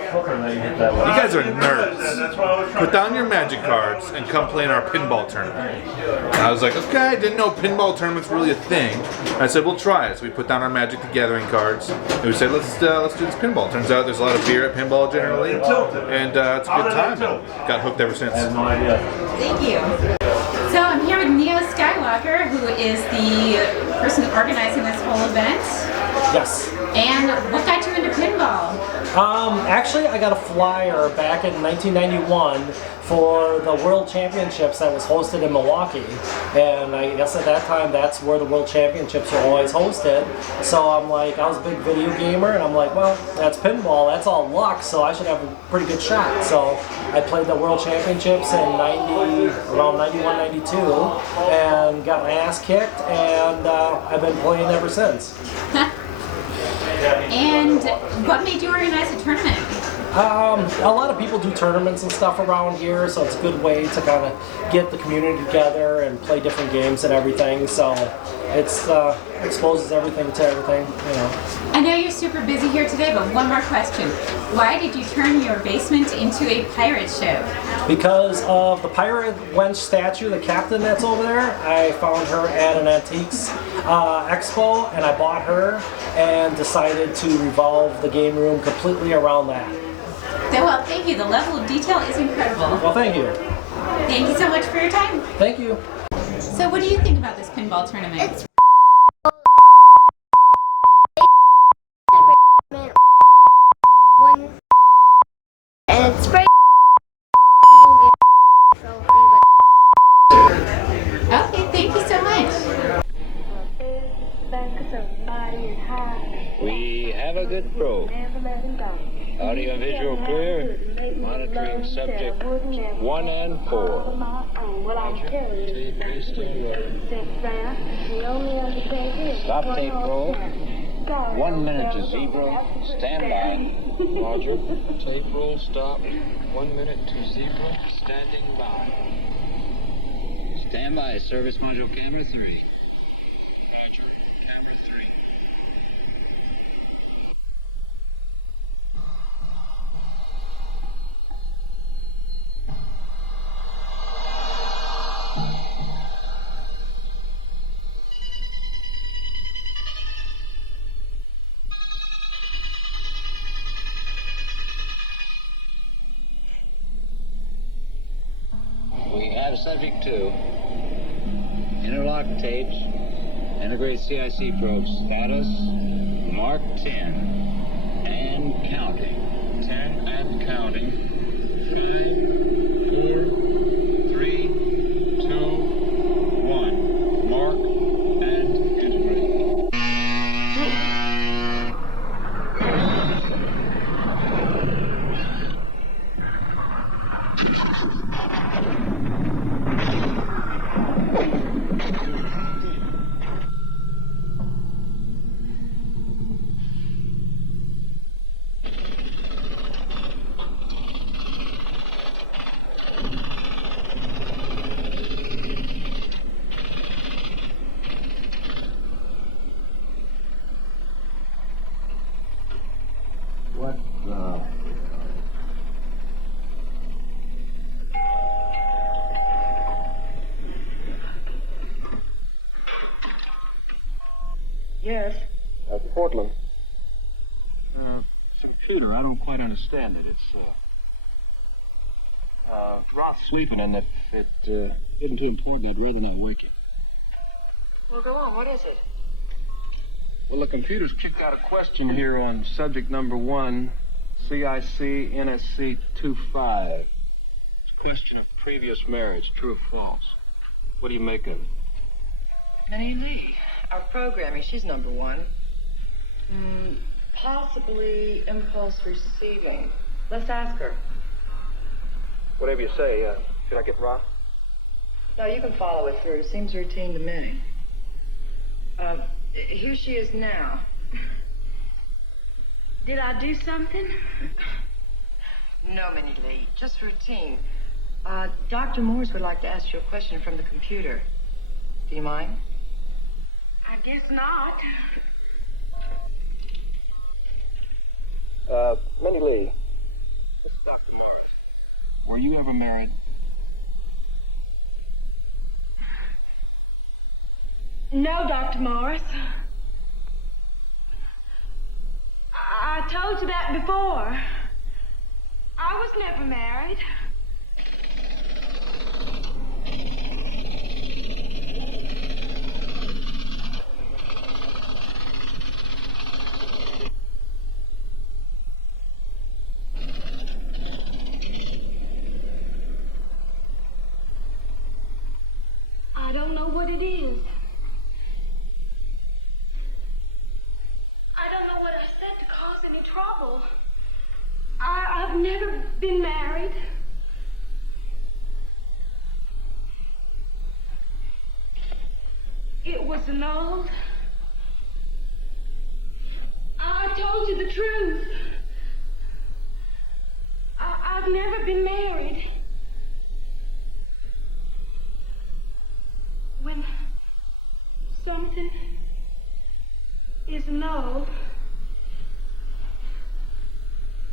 guys are nerds. Put down your Magic cards and come play in our pinball tournament." And I was like, okay, I didn't know pinball tournament's really a thing. I said, we'll try it. So we put down our Magic the Gathering cards, and we said, let's do this pinball. Turns out there's a lot of beer at pinball generally, and it's a good time. Got hooked ever since. Thank you. So I'm here with Neo Skywalker, who is the person organizing this whole event. Yes. And what got you into pinball? Actually, I got a flyer back in 1991 for the World Championships that was hosted in Milwaukee, and I guess at that time that's where the World Championships were always hosted. So I'm like, I was a big video gamer, and I'm like, well, that's pinball, that's all luck, so I should have a pretty good shot. So I played the World Championships in around 91, 92, and got my ass kicked, and I've been playing ever since. And what made you organize a tournament? A lot of people do tournaments and stuff around here, so it's a good way to kind of get the community together and play different games and everything. So it's exposes everything to everything, you know. I know you're super busy here today, but one more question. Why did you turn your basement into a pirate ship? Because of the pirate wench statue, the captain that's over there. I found her at an antiques expo, and I bought her and decided to revolve the game room completely around that. Well, thank you. The level of detail is incredible. Well, thank you. Thank you so much for your time. Thank you. So what do you think about this pinball tournament? It's and it's pretty Okay, thank you so much. We have a good probe. Audio and visual clear. Monitoring subject 1 and 4. Stop tape roll. 1 minute to zebra. Stand by. Roger. Tape roll stop. 1 minute to zebra. Standing by. Stand by. Service module camera 3. We have subject 2. Interlock tapes. Integrate CIC probe status. Mark 10. And counting. 10 and counting. 5, 4, 3, 2, 1. Mark and integrate. What the... Yes. Portland. It's a computer. I don't quite understand it. It's, Ruthless. mouth sleeping, and if it isn't too important, I'd rather not wake you. Well, go on. What is it? Well, the computer's kicked out a question here on subject number 1, CIC NSC 25. It's a question of previous marriage, true or false. What do you make of it? Minnie Lee, our programming, she's number 1. Possibly impulse receiving. Let's ask her. Whatever you say, should I get rocked? No, you can follow it through. Seems routine to me. Here she is now. Did I do something? No, Minnie Lee, just routine. Dr. Morse would like to ask you a question from the computer. Do you mind? I guess not. Minnie Lee, this is Dr. Norris. Were you ever married? No, Dr. Morris. I told you that before. I was never married. I don't know what it is. I don't know what I said to cause any trouble. I've never been married. It was annulled. I told you the truth. I've never been married. When something is annulled,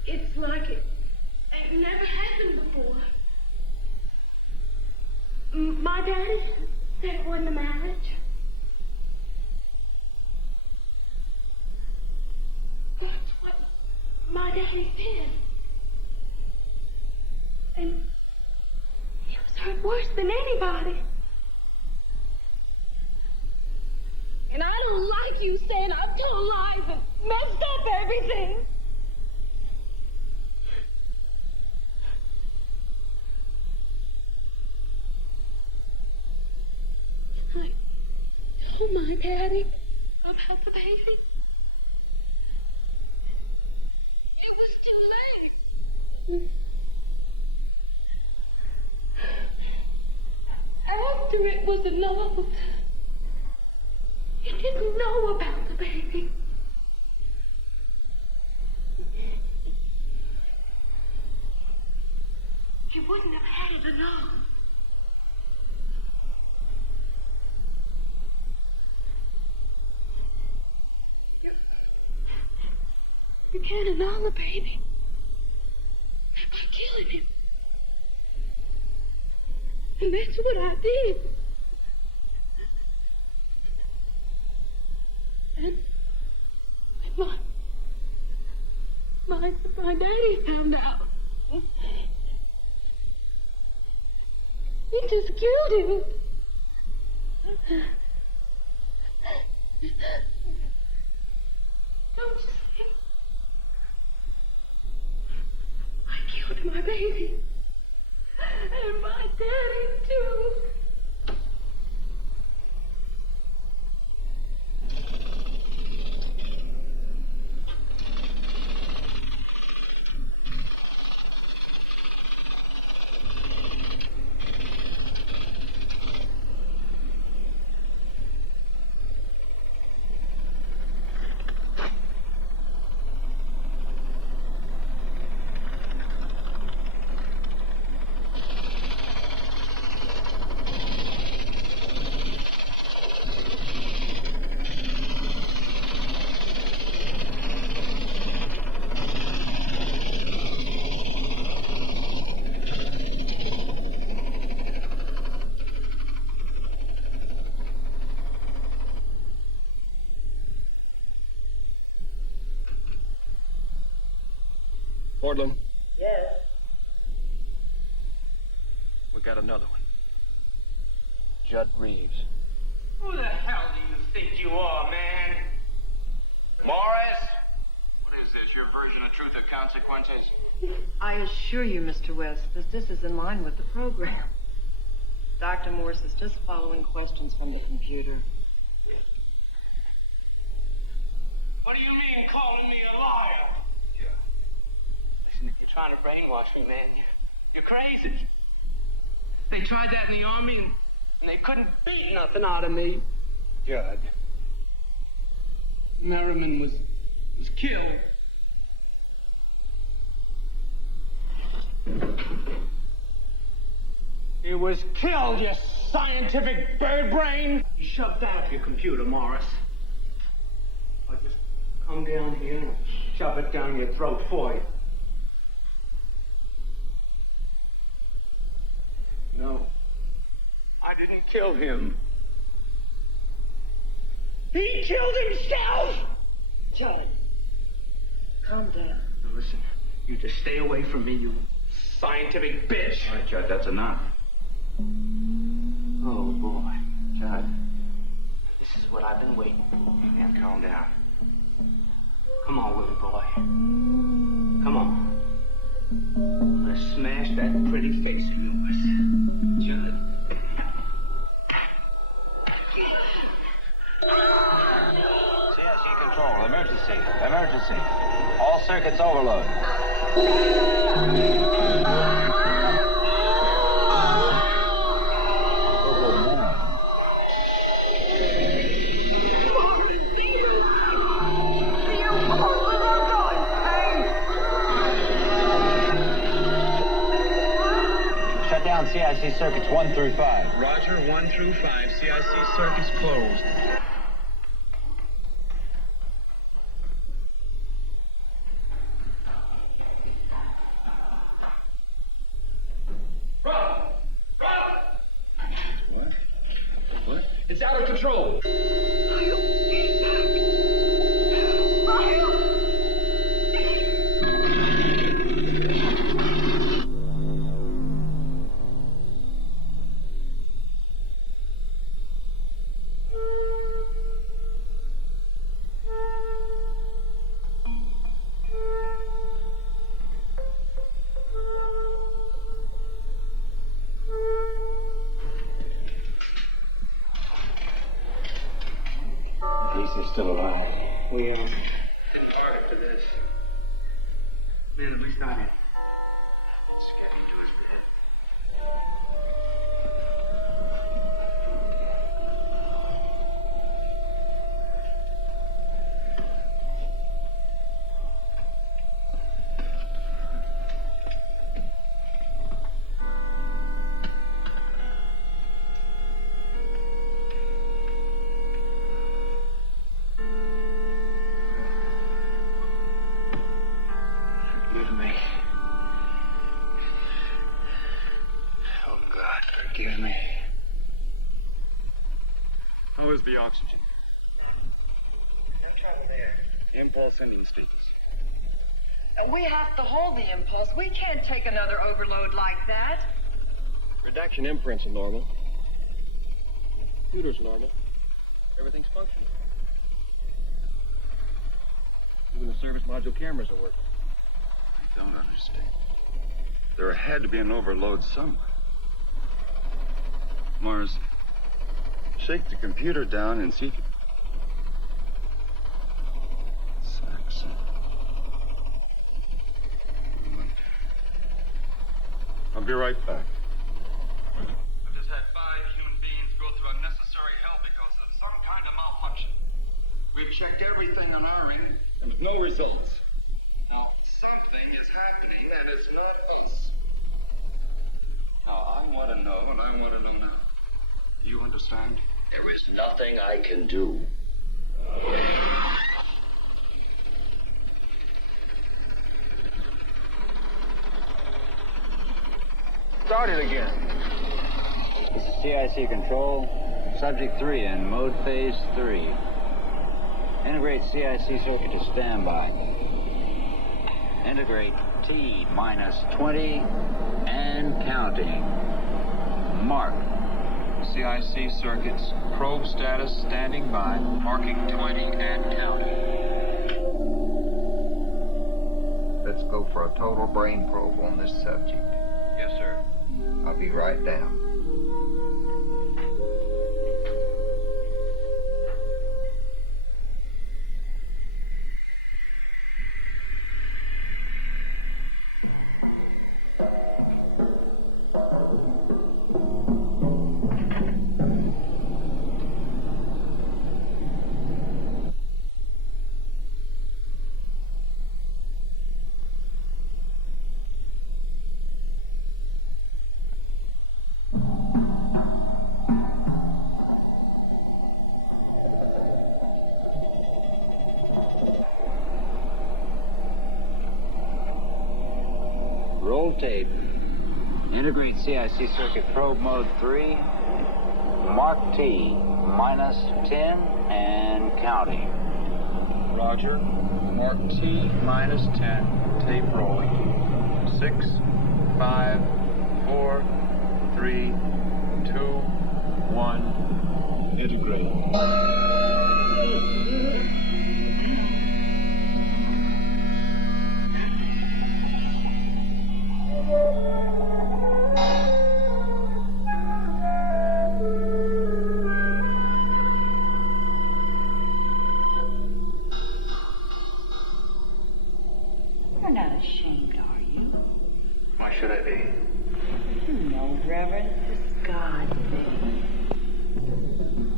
it's like it never happened before. My daddy said it wasn't a marriage. That's what my daddy said. And he was hurt worse than anybody. And I don't like you saying I've told lies and messed up everything. I told my daddy about the baby. It was too late. After it was annulled, he didn't know about the baby. He wouldn't have had it alone. You can't annul the baby by killing him. And that's what I did. And my daddy found out. He just killed him. Don't you see? I killed my baby. And my daddy, too. Portland. Yes. got another one. Judd Reeves. Who the hell do you think you are, man? Morris? What is this, your version of Truth or Consequences? I assure you, Mr. West, that this is in line with the program. Dr. Morse is just following questions from the computer. What do you mean calling me a liar? Listen, you're trying to brainwash me, man. You're crazy. They tried that in the army and they couldn't beat nothing out of me. Judd. Merriman was killed. He was killed, you scientific bird brain! You shove that off your computer, Morris. Or just come down here and shove it down your throat for you. No. I didn't kill him. He killed himself! Judd, calm down. Now listen, you just stay away from me, you scientific bitch. All right, Judd, that's enough. Oh, boy. Judd. This is what I've been waiting for. Man, calm down. Come on, Willie boy. Come on. Let's smash that pretty face of yours. Judd. CSC control. Emergency. Emergency. All circuits overload. Shut down CIC circuits 1 through 5. Roger, 1 through 5. CIC circuits closed. What? It's out of control. He's still alive. We didn't bargain for this. Man, at least not it. Forgive me. Oh, God, forgive me. How is the oxygen? The impulse sending status. We have to hold the impulse. We can't take another overload like that. Redaction imprints are normal. The computer's normal. Everything's functioning. Even the service module cameras are working. I don't understand. There had to be an overload somewhere. Mars, shake the computer down and see if you... Saxon. I'll be right back. I've just had 5 human beings go through unnecessary hell because of some kind of malfunction. We've checked everything on our end, And with no results. now something is happening, and it's not us. Now, I want to know, and I want to know now. You understand? There is nothing I can do. Start it again. This is CIC control. Subject 3 in mode phase 3. Integrate CIC circuit to standby. Integrate T minus 20 and counting. Mark. CIC circuits, probe status standing by, marking 20 and counting. Let's go for a total brain probe on this subject. Yes, sir. I'll be right down. Roll tape. Integrate CIC circuit probe mode 3. Mark T, minus 10 and counting. Roger. Mark T, minus 10. Tape rolling. 6, 5, 4, 3, 2, 1. Integrate. You're not ashamed, are you? Why should I be? No, Reverend. This is God's thing.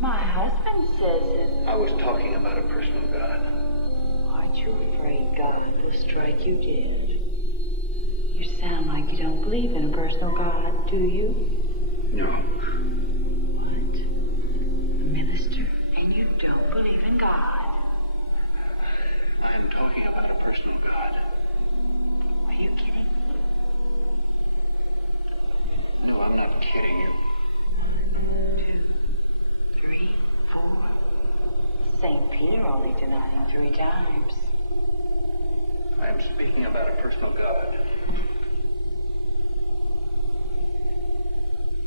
My husband says it. I was talking about a personal God. Aren't you afraid God will strike you dead? You sound like you don't believe in a personal God, do you? No. What? A minister? And you don't believe in God? I am talking about a personal God. Are you kidding? No, I'm not kidding you. 2, 3, 4. St. Peter only denied him 3 times. I am speaking about a personal God.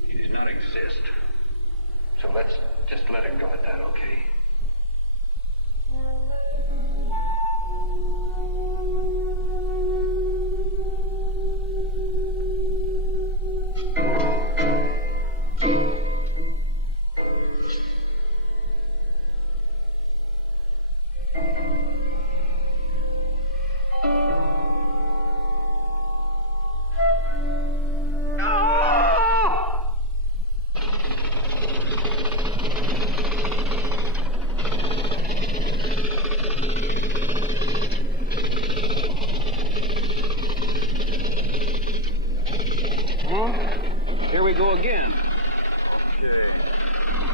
He does not exist. So let's just let it go at that, okay? Here we go again. Okay.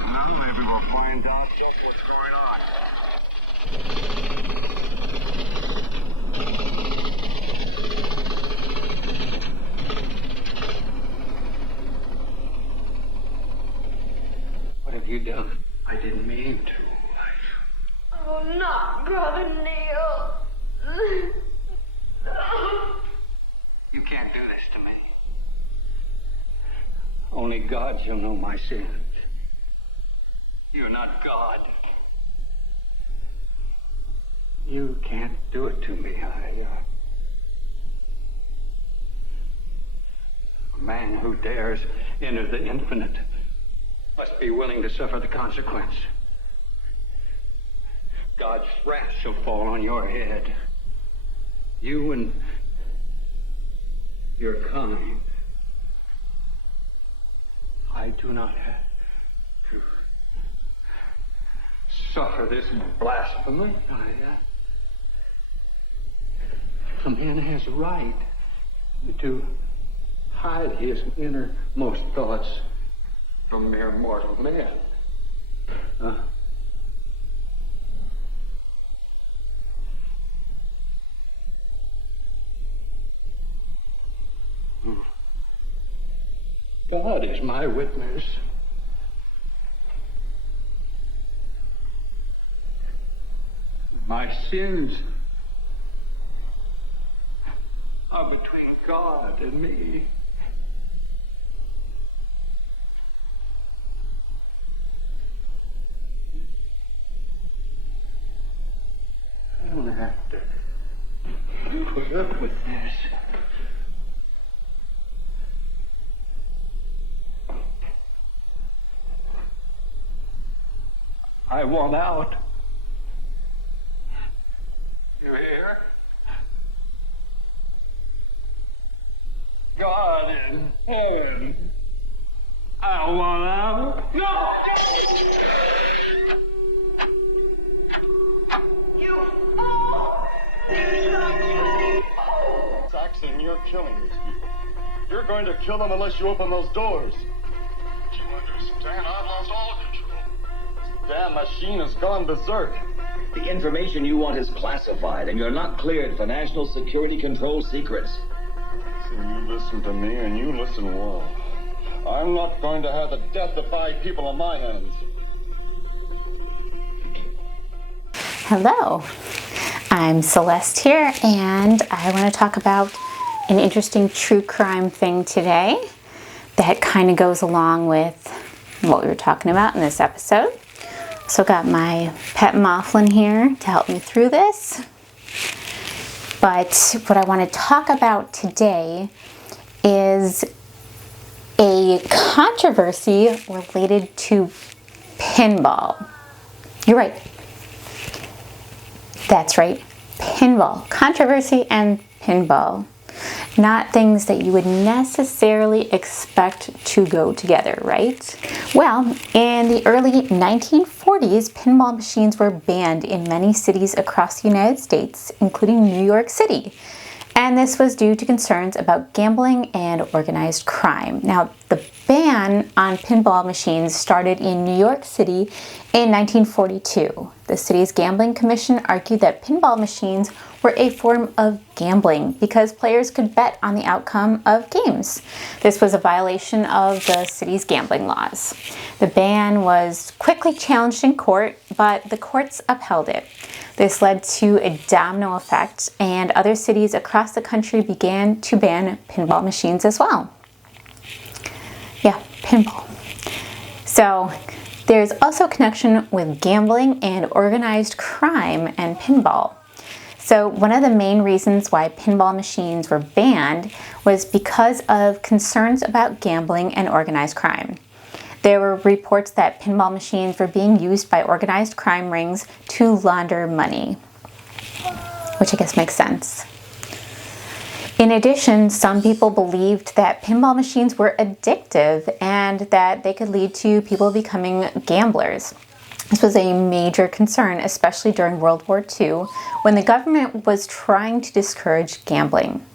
Now maybe we'll find out just what's going on. What have you done? I didn't mean to. Oh, not Brother Neil. You can't do this to me. Only God shall know my sins. You're not God. You can't do it to me. A man who dares enter the infinite must be willing to suffer the consequence. God's wrath shall fall on your head. You and your kind. I do not have to suffer this blasphemy. A man has a right to hide his innermost thoughts from mere mortal men. God is my witness. My sins are between God and me. I want out. You hear? God in heaven. I want out. No! Saxon, you're killing these people. You're going to kill them unless you open those doors. But you understand, I've lost all control. This damn machine has gone berserk. The information you want is classified, and you're not cleared for national security control secrets. So you listen to me, and you listen well. I'm not going to have the death of 5 people on my hands. Hello, I'm Celeste here, and I want to talk about an interesting true crime thing today that kind of goes along with what we were talking about in this episode. So got my pet Mifflin here to help me through this. But what I want to talk about today is a controversy related to pinball. You're right. That's right, pinball. Controversy and pinball. Not things that you would necessarily expect to go together, right? Well, in the early 1940s, pinball machines were banned in many cities across the United States, including New York City. And this was due to concerns about gambling and organized crime. Now, the ban on pinball machines started in New York City in 1942. The city's gambling commission argued that pinball machines were a form of gambling because players could bet on the outcome of games. This was a violation of the city's gambling laws. The ban was quickly challenged in court, but the courts upheld it. This led to a domino effect, and other cities across the country began to ban pinball machines as well. Yeah, pinball. So there's also a connection with gambling and organized crime and pinball. So one of the main reasons why pinball machines were banned was because of concerns about gambling and organized crime. There were reports that pinball machines were being used by organized crime rings to launder money, which I guess makes sense. In addition, some people believed that pinball machines were addictive and that they could lead to people becoming gamblers. This was a major concern, especially during World War II, when the government was trying to discourage gambling.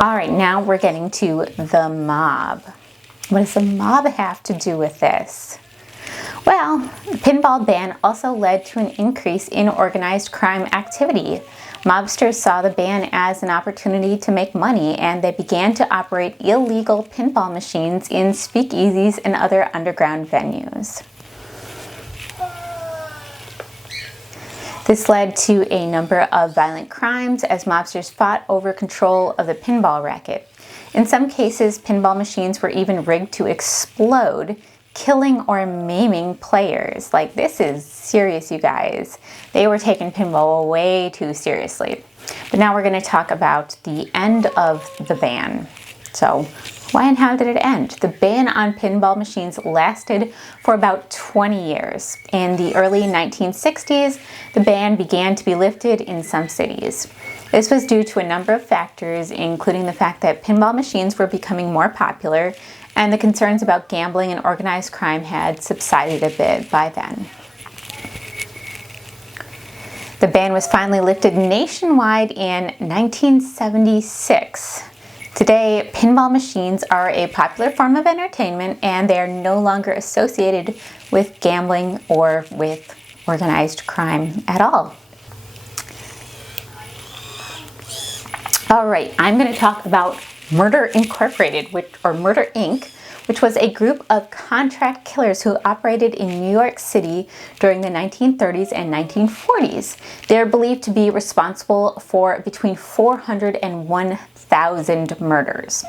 All right, now we're getting to the mob. What does the mob have to do with this? Well, the pinball ban also led to an increase in organized crime activity. Mobsters saw the ban as an opportunity to make money, and they began to operate illegal pinball machines in speakeasies and other underground venues. This led to a number of violent crimes as mobsters fought over control of the pinball racket. In some cases, pinball machines were even rigged to explode, killing or maiming players. Like, this is serious, you guys. They were taking pinball way too seriously. But now we're going to talk about the end of the ban. So, why and how did it end? The ban on pinball machines lasted for about 20 years. In the early 1960s, the ban began to be lifted in some cities. This was due to a number of factors, including the fact that pinball machines were becoming more popular and the concerns about gambling and organized crime had subsided a bit by then. The ban was finally lifted nationwide in 1976. Today, pinball machines are a popular form of entertainment, and they are no longer associated with gambling or with organized crime at all. All right, I'm going to talk about Murder Incorporated, or Murder Inc., which was a group of contract killers who operated in New York City during the 1930s and 1940s. They're believed to be responsible for between 400 and 1,000 murders.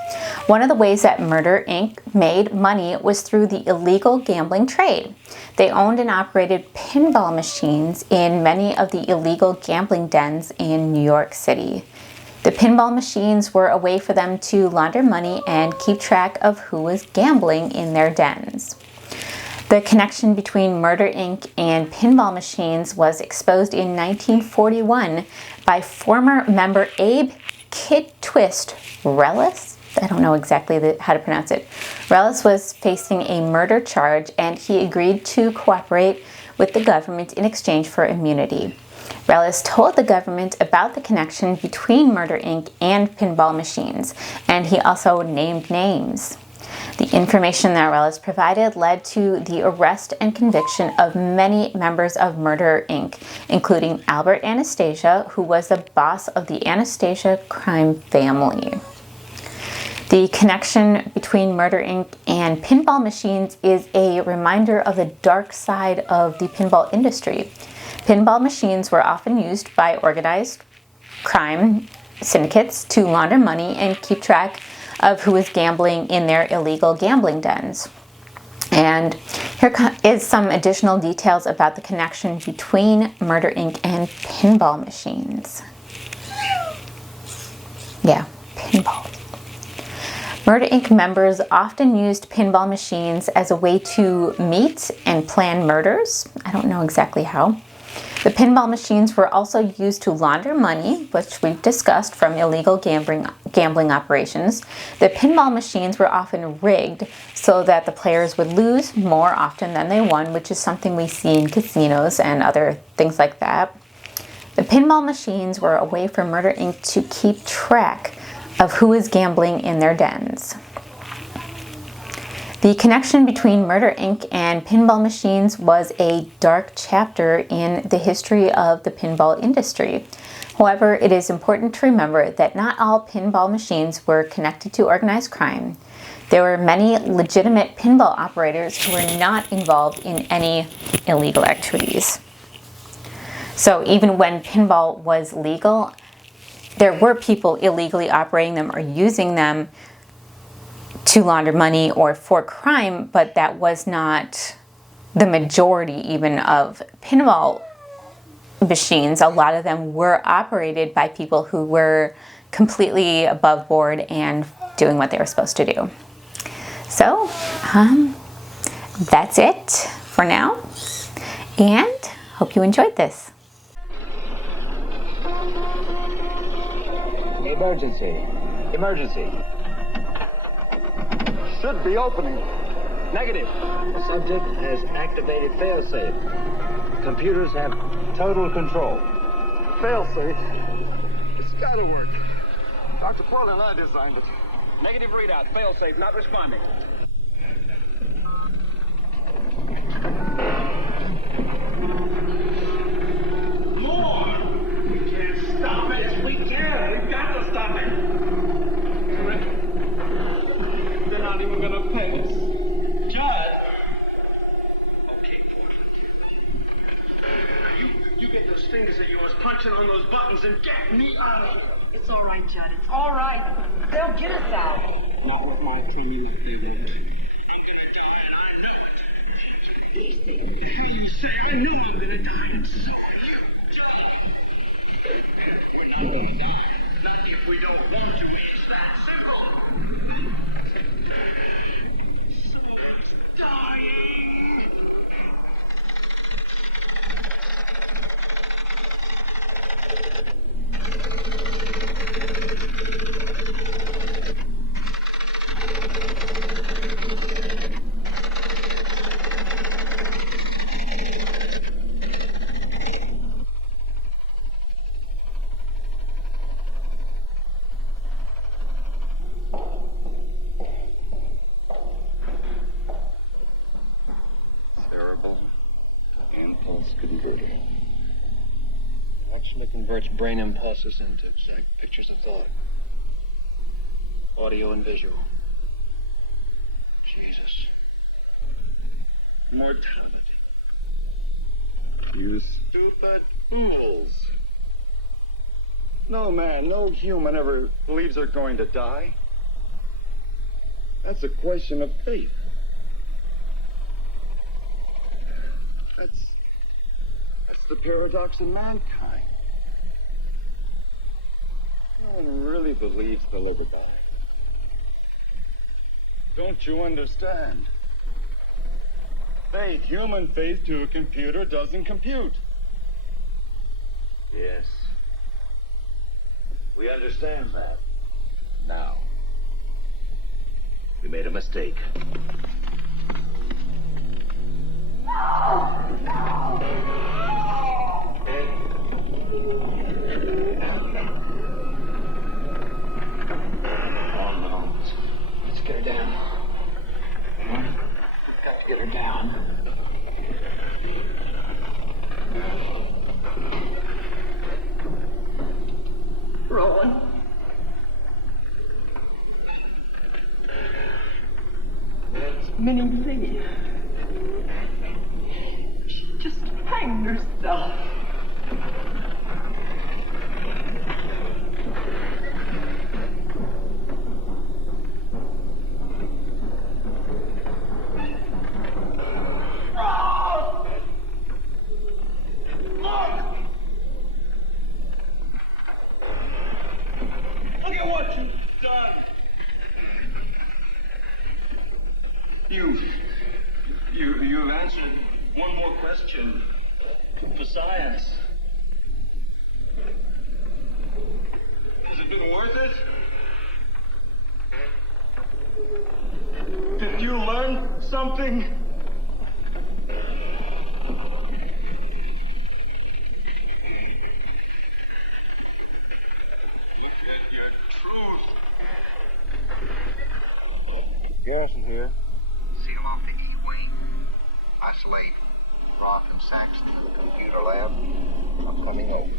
One of the ways that Murder Inc. made money was through the illegal gambling trade. They owned and operated pinball machines in many of the illegal gambling dens in New York City. The pinball machines were a way for them to launder money and keep track of who was gambling in their dens. The connection between Murder Inc. and pinball machines was exposed in 1941 by former member Abe Kid Twist Ruthless. I don't know exactly how to pronounce it. Ruthless was facing a murder charge, and he agreed to cooperate with the government in exchange for immunity. Ruthless told the government about the connection between Murder Inc. and pinball machines, and he also named names. The information that Ruthless provided led to the arrest and conviction of many members of Murder Inc., including Albert Anastasia, who was the boss of the Anastasia crime family. The connection between Murder Inc. and pinball machines is a reminder of the dark side of the pinball industry. Pinball machines were often used by organized crime syndicates to launder money and keep track of who is gambling in their illegal gambling dens. And here is some additional details about the connection between Murder Inc. and pinball machines. Yeah, pinball. Murder Inc. members often used pinball machines as a way to meet and plan murders. I don't know exactly how. The pinball machines were also used to launder money, which we've discussed, from illegal gambling operations. The pinball machines were often rigged so that the players would lose more often than they won, which is something we see in casinos and other things like that. The pinball machines were a way for Murder Inc. to keep track of who is gambling in their dens. The connection between Murder Inc. and pinball machines was a dark chapter in the history of the pinball industry. However, it is important to remember that not all pinball machines were connected to organized crime. There were many legitimate pinball operators who were not involved in any illegal activities. So even when pinball was legal, there were people illegally operating them or using them to launder money or for crime, but that was not the majority even of pinball machines. A lot of them were operated by people who were completely above board and doing what they were supposed to do. So that's it for now, and hope you enjoyed this. Emergency. Emergency. Should be opening. Negative. The subject has activated failsafe. Computers have total control. Failsafe. It's gotta work. Dr. Portland and I designed it. Negative readout. Failsafe not responding. More! We can't stop it. Yes, we can. We've got to stop it. They're not even gonna pay us. Judd. Okay, Portland. You get those fingers of yours punching on those buttons and get me out of here. It's all right, Judd. It's all right. They'll get us out. Not with my criminal theory. You say I know I'm gonna die, and so are you, Judd. We're not gonna die. Not if we don't want to. It's that simple. Someone's dying. Cerebral impulse converter. Watch me converts brain impulses into exact pictures of thought. Audio and visual. Jesus. Mortality. You stupid fools. No man, no human ever believes they're going to die. That's a question of faith. That's the paradox of mankind. No one really believes they'll ever die. Don't you understand? Faith, human faith to a computer doesn't compute. Yes. We understand that. Now, we made a mistake. Oh no. Let's get her down. Got to get her down. Roland. It's Minnie Lee. She just hanged herself. Look at what you've done. You've answered one more question for science. Has it been worth it? Did you learn something? Garrison here. Seal off the E-wing. Isolate Roth and Saxon in the computer lab. I'm coming over.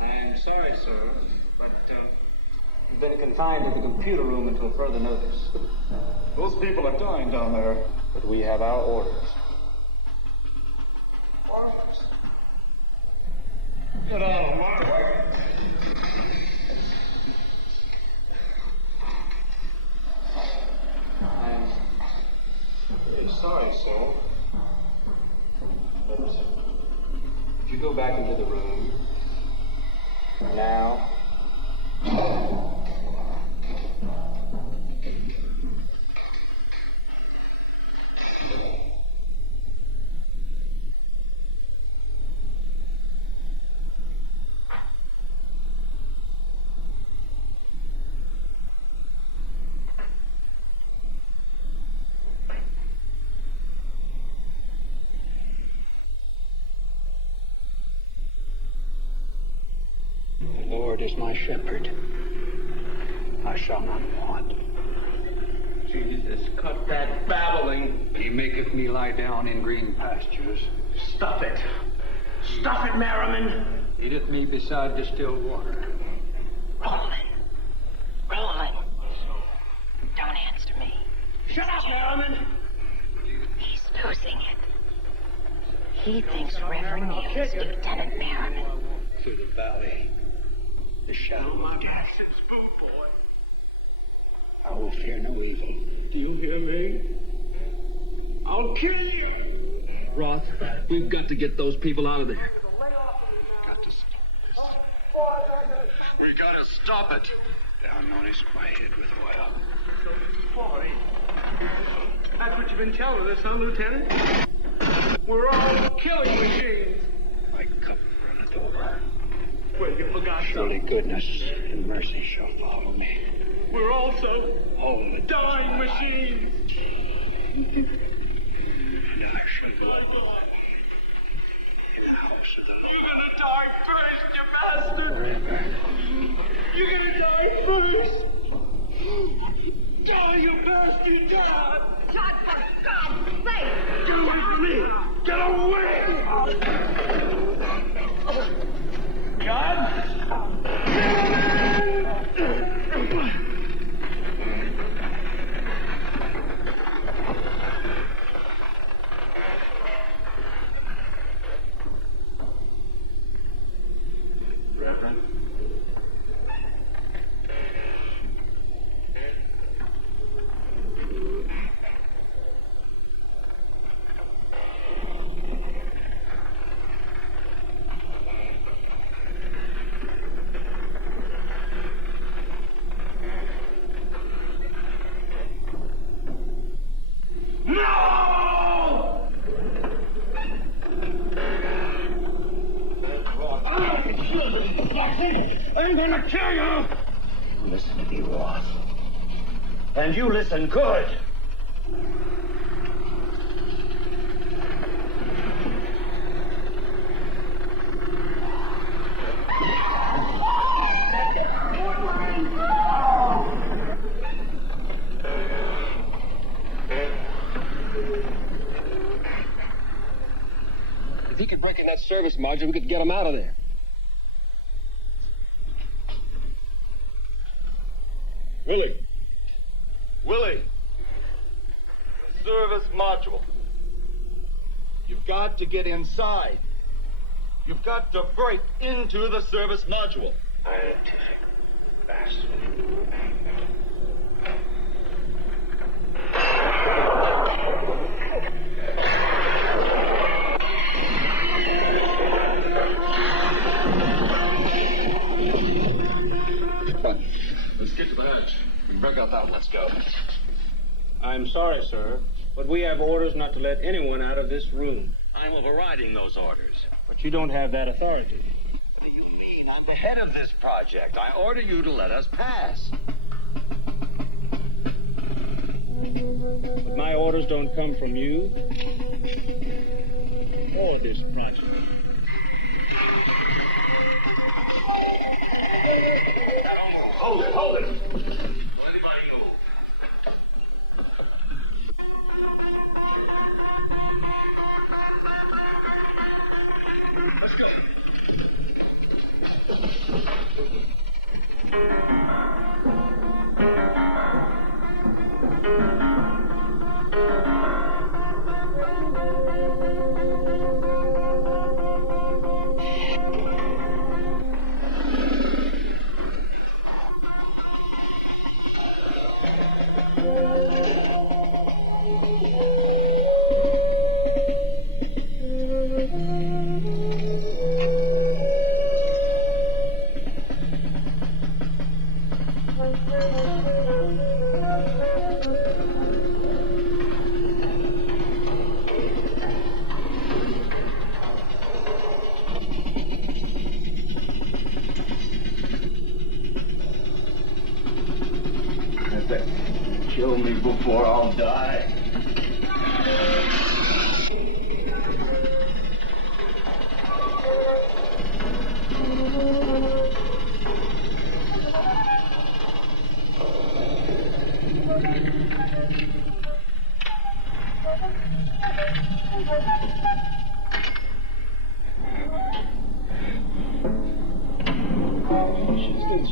I'm sorry, sir, but you've been confined to the computer room until further notice. Those people are dying down there. But we have our orders. Get out of my way. I'm very sorry, sir. But if you go back into the room now. The Lord is my shepherd. I shall not want. Jesus, cut that babbling. He maketh me lie down in green pastures. Stuff it. Stuff it, Merriman. Leadeth me beside the still water. Roland. Don't answer me. Shut up, Merriman. He's losing it. He thinks Reverend Neil is Lieutenant Merriman. Through the valley, the shadow of death, I will fear no evil. Do you hear me? I'll kill you. Roth, We've got to get those people out of there. got to stop this. We gotta stop it. Thou knowest my head with oil. That's what you've been telling us, huh, Lieutenant? We're all killing machines. My cup runneth over. Well, you forgot Surely something. goodness and mercy shall follow me. We're also All the days dying of my life, machines. and I shall dwell in the house of the Lord You're gonna die first, you bastard. forever. You're gonna die first. Die, you bastard, die. Todd, for God's sake! Get away! Get away! God! I'm gonna kill you! You listen to me, Roth. And you listen good. If he could break in that service module, we could get him out of there. Willie! Willie! The service module. You've got to get inside. You've got to break into the service module. Scientific bastard. Let's get to the hedge. We can break out that. Let's go. I'm sorry, sir, but we have orders not to let anyone out of this room. I'm overriding those orders. But you don't have that authority. What do you mean? I'm the head of this project. I order you to let us pass. But my orders don't come from you or this project. Hold it, hold it! Let's go. Kill me before I'll die.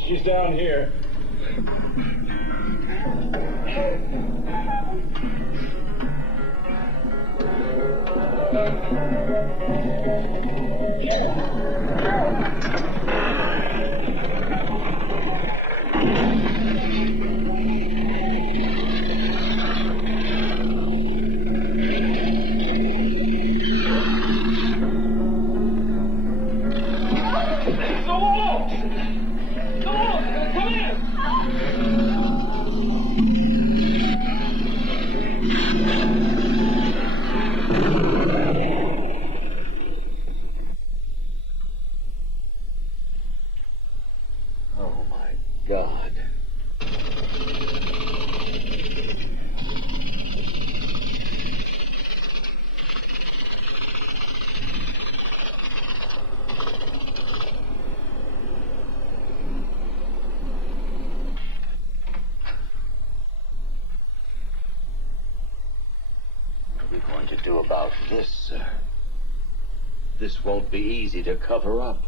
She's down here. Oh my God. What are we going to do about this, sir? This won't be easy to cover up.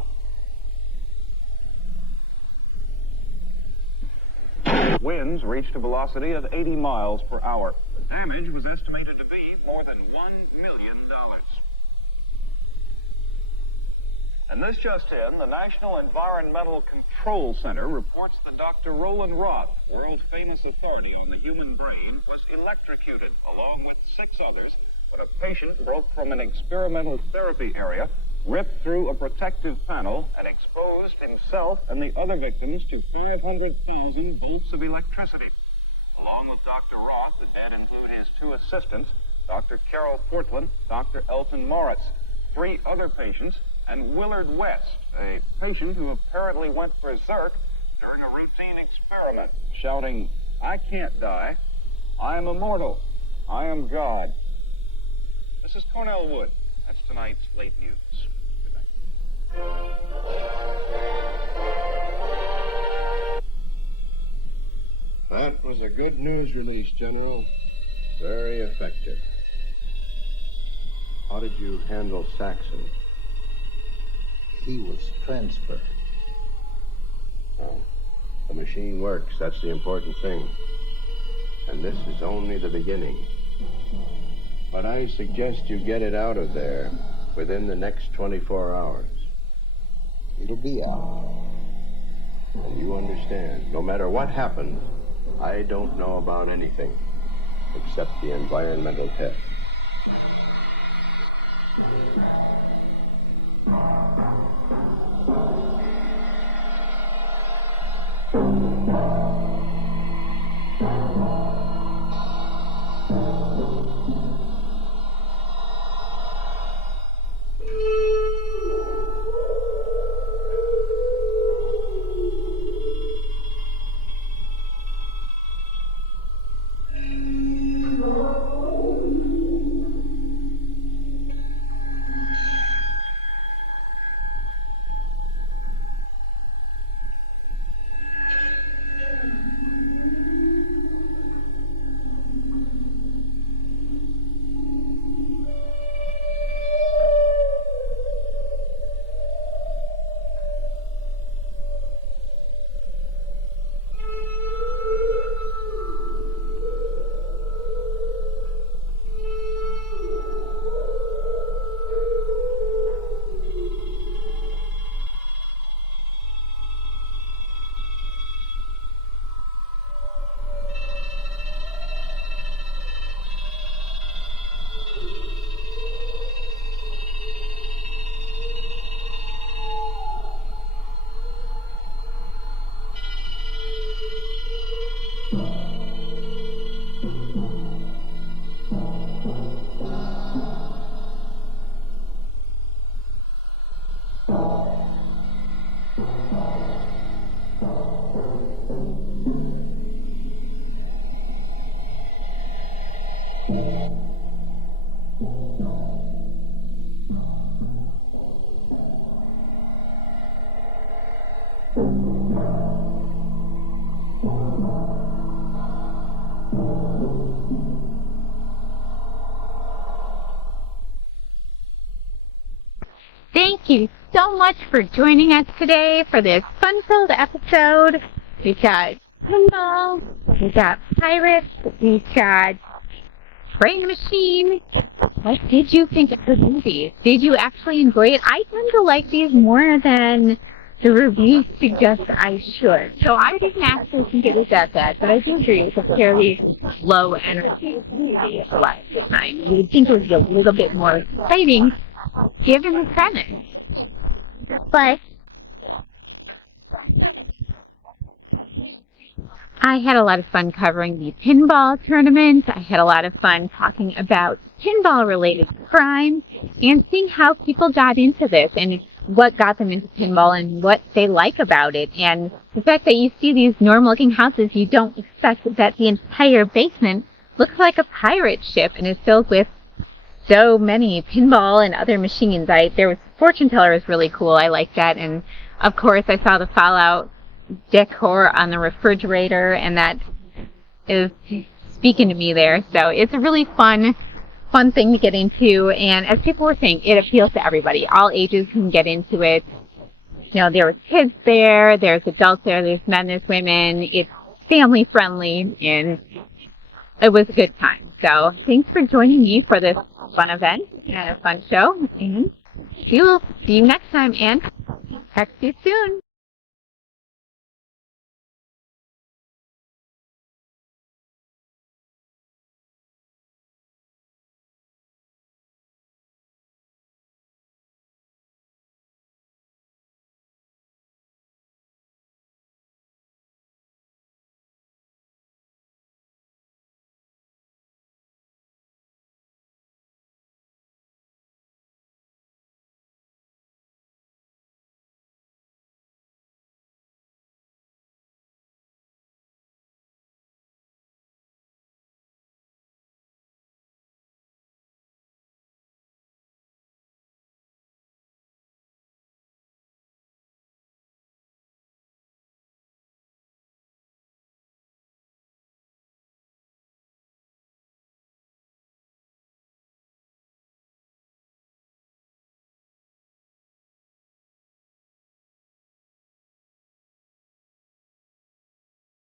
Winds reached a velocity of 80 miles per hour. The damage was estimated to be more than $1 million. And this just in, the National Environmental Control Center reports that Dr. Roland Roth, world-famous authority on the human brain, was electrocuted along with 6 others when a patient broke from an experimental therapy area, ripped through a protective panel, and exposed himself and the other victims to 500,000 volts of electricity. Along with Dr. Roth, the dead include his 2 assistants, Dr. Carol Portland, Dr. Elton Moritz. 3 other patients, and Willard West, a patient who apparently went berserk during a routine experiment, shouting, "I can't die. I am immortal. I am God." This is Cornell Wood. That's tonight's late news. Good night. That was a good news release, General. Very effective. How did you handle Saxon? He was transferred. Oh, the machine works. That's the important thing. And this is only the beginning. But I suggest you get it out of there within the next 24 hours. It'll be out. And you understand, no matter what happens, I don't know about anything except the environmental test. Thank you so much for joining us today for this fun-filled episode. We've got pinball, we've got pirates, we've got Brain Machine. What did you think of the movie? Did you actually enjoy it? I tend to like these more than the reviews suggest I should. So I didn't actually think it was that bad, but I do agree it's a fairly low energy movie last night. You would think it would be a little bit more exciting given the premise. But I had a lot of fun covering the pinball tournament. I had a lot of fun talking about pinball-related crime and seeing how people got into this and what got them into pinball and what they like about it. And the fact that you see these normal-looking houses, you don't expect that the entire basement looks like a pirate ship and is filled with so many pinball and other machines. There was fortune teller was really cool. I liked that. And of course, I saw the Fallout decor on the refrigerator, and that is speaking to me there. So it's a really fun thing to get into. And as people were saying, it appeals to everybody. All ages can get into it. You know, there was kids there, there's adults there, there's men, there's women. It's family friendly, and it was a good time. So thanks for joining me for this fun event and a fun show. And see you next time, and talk to you soon.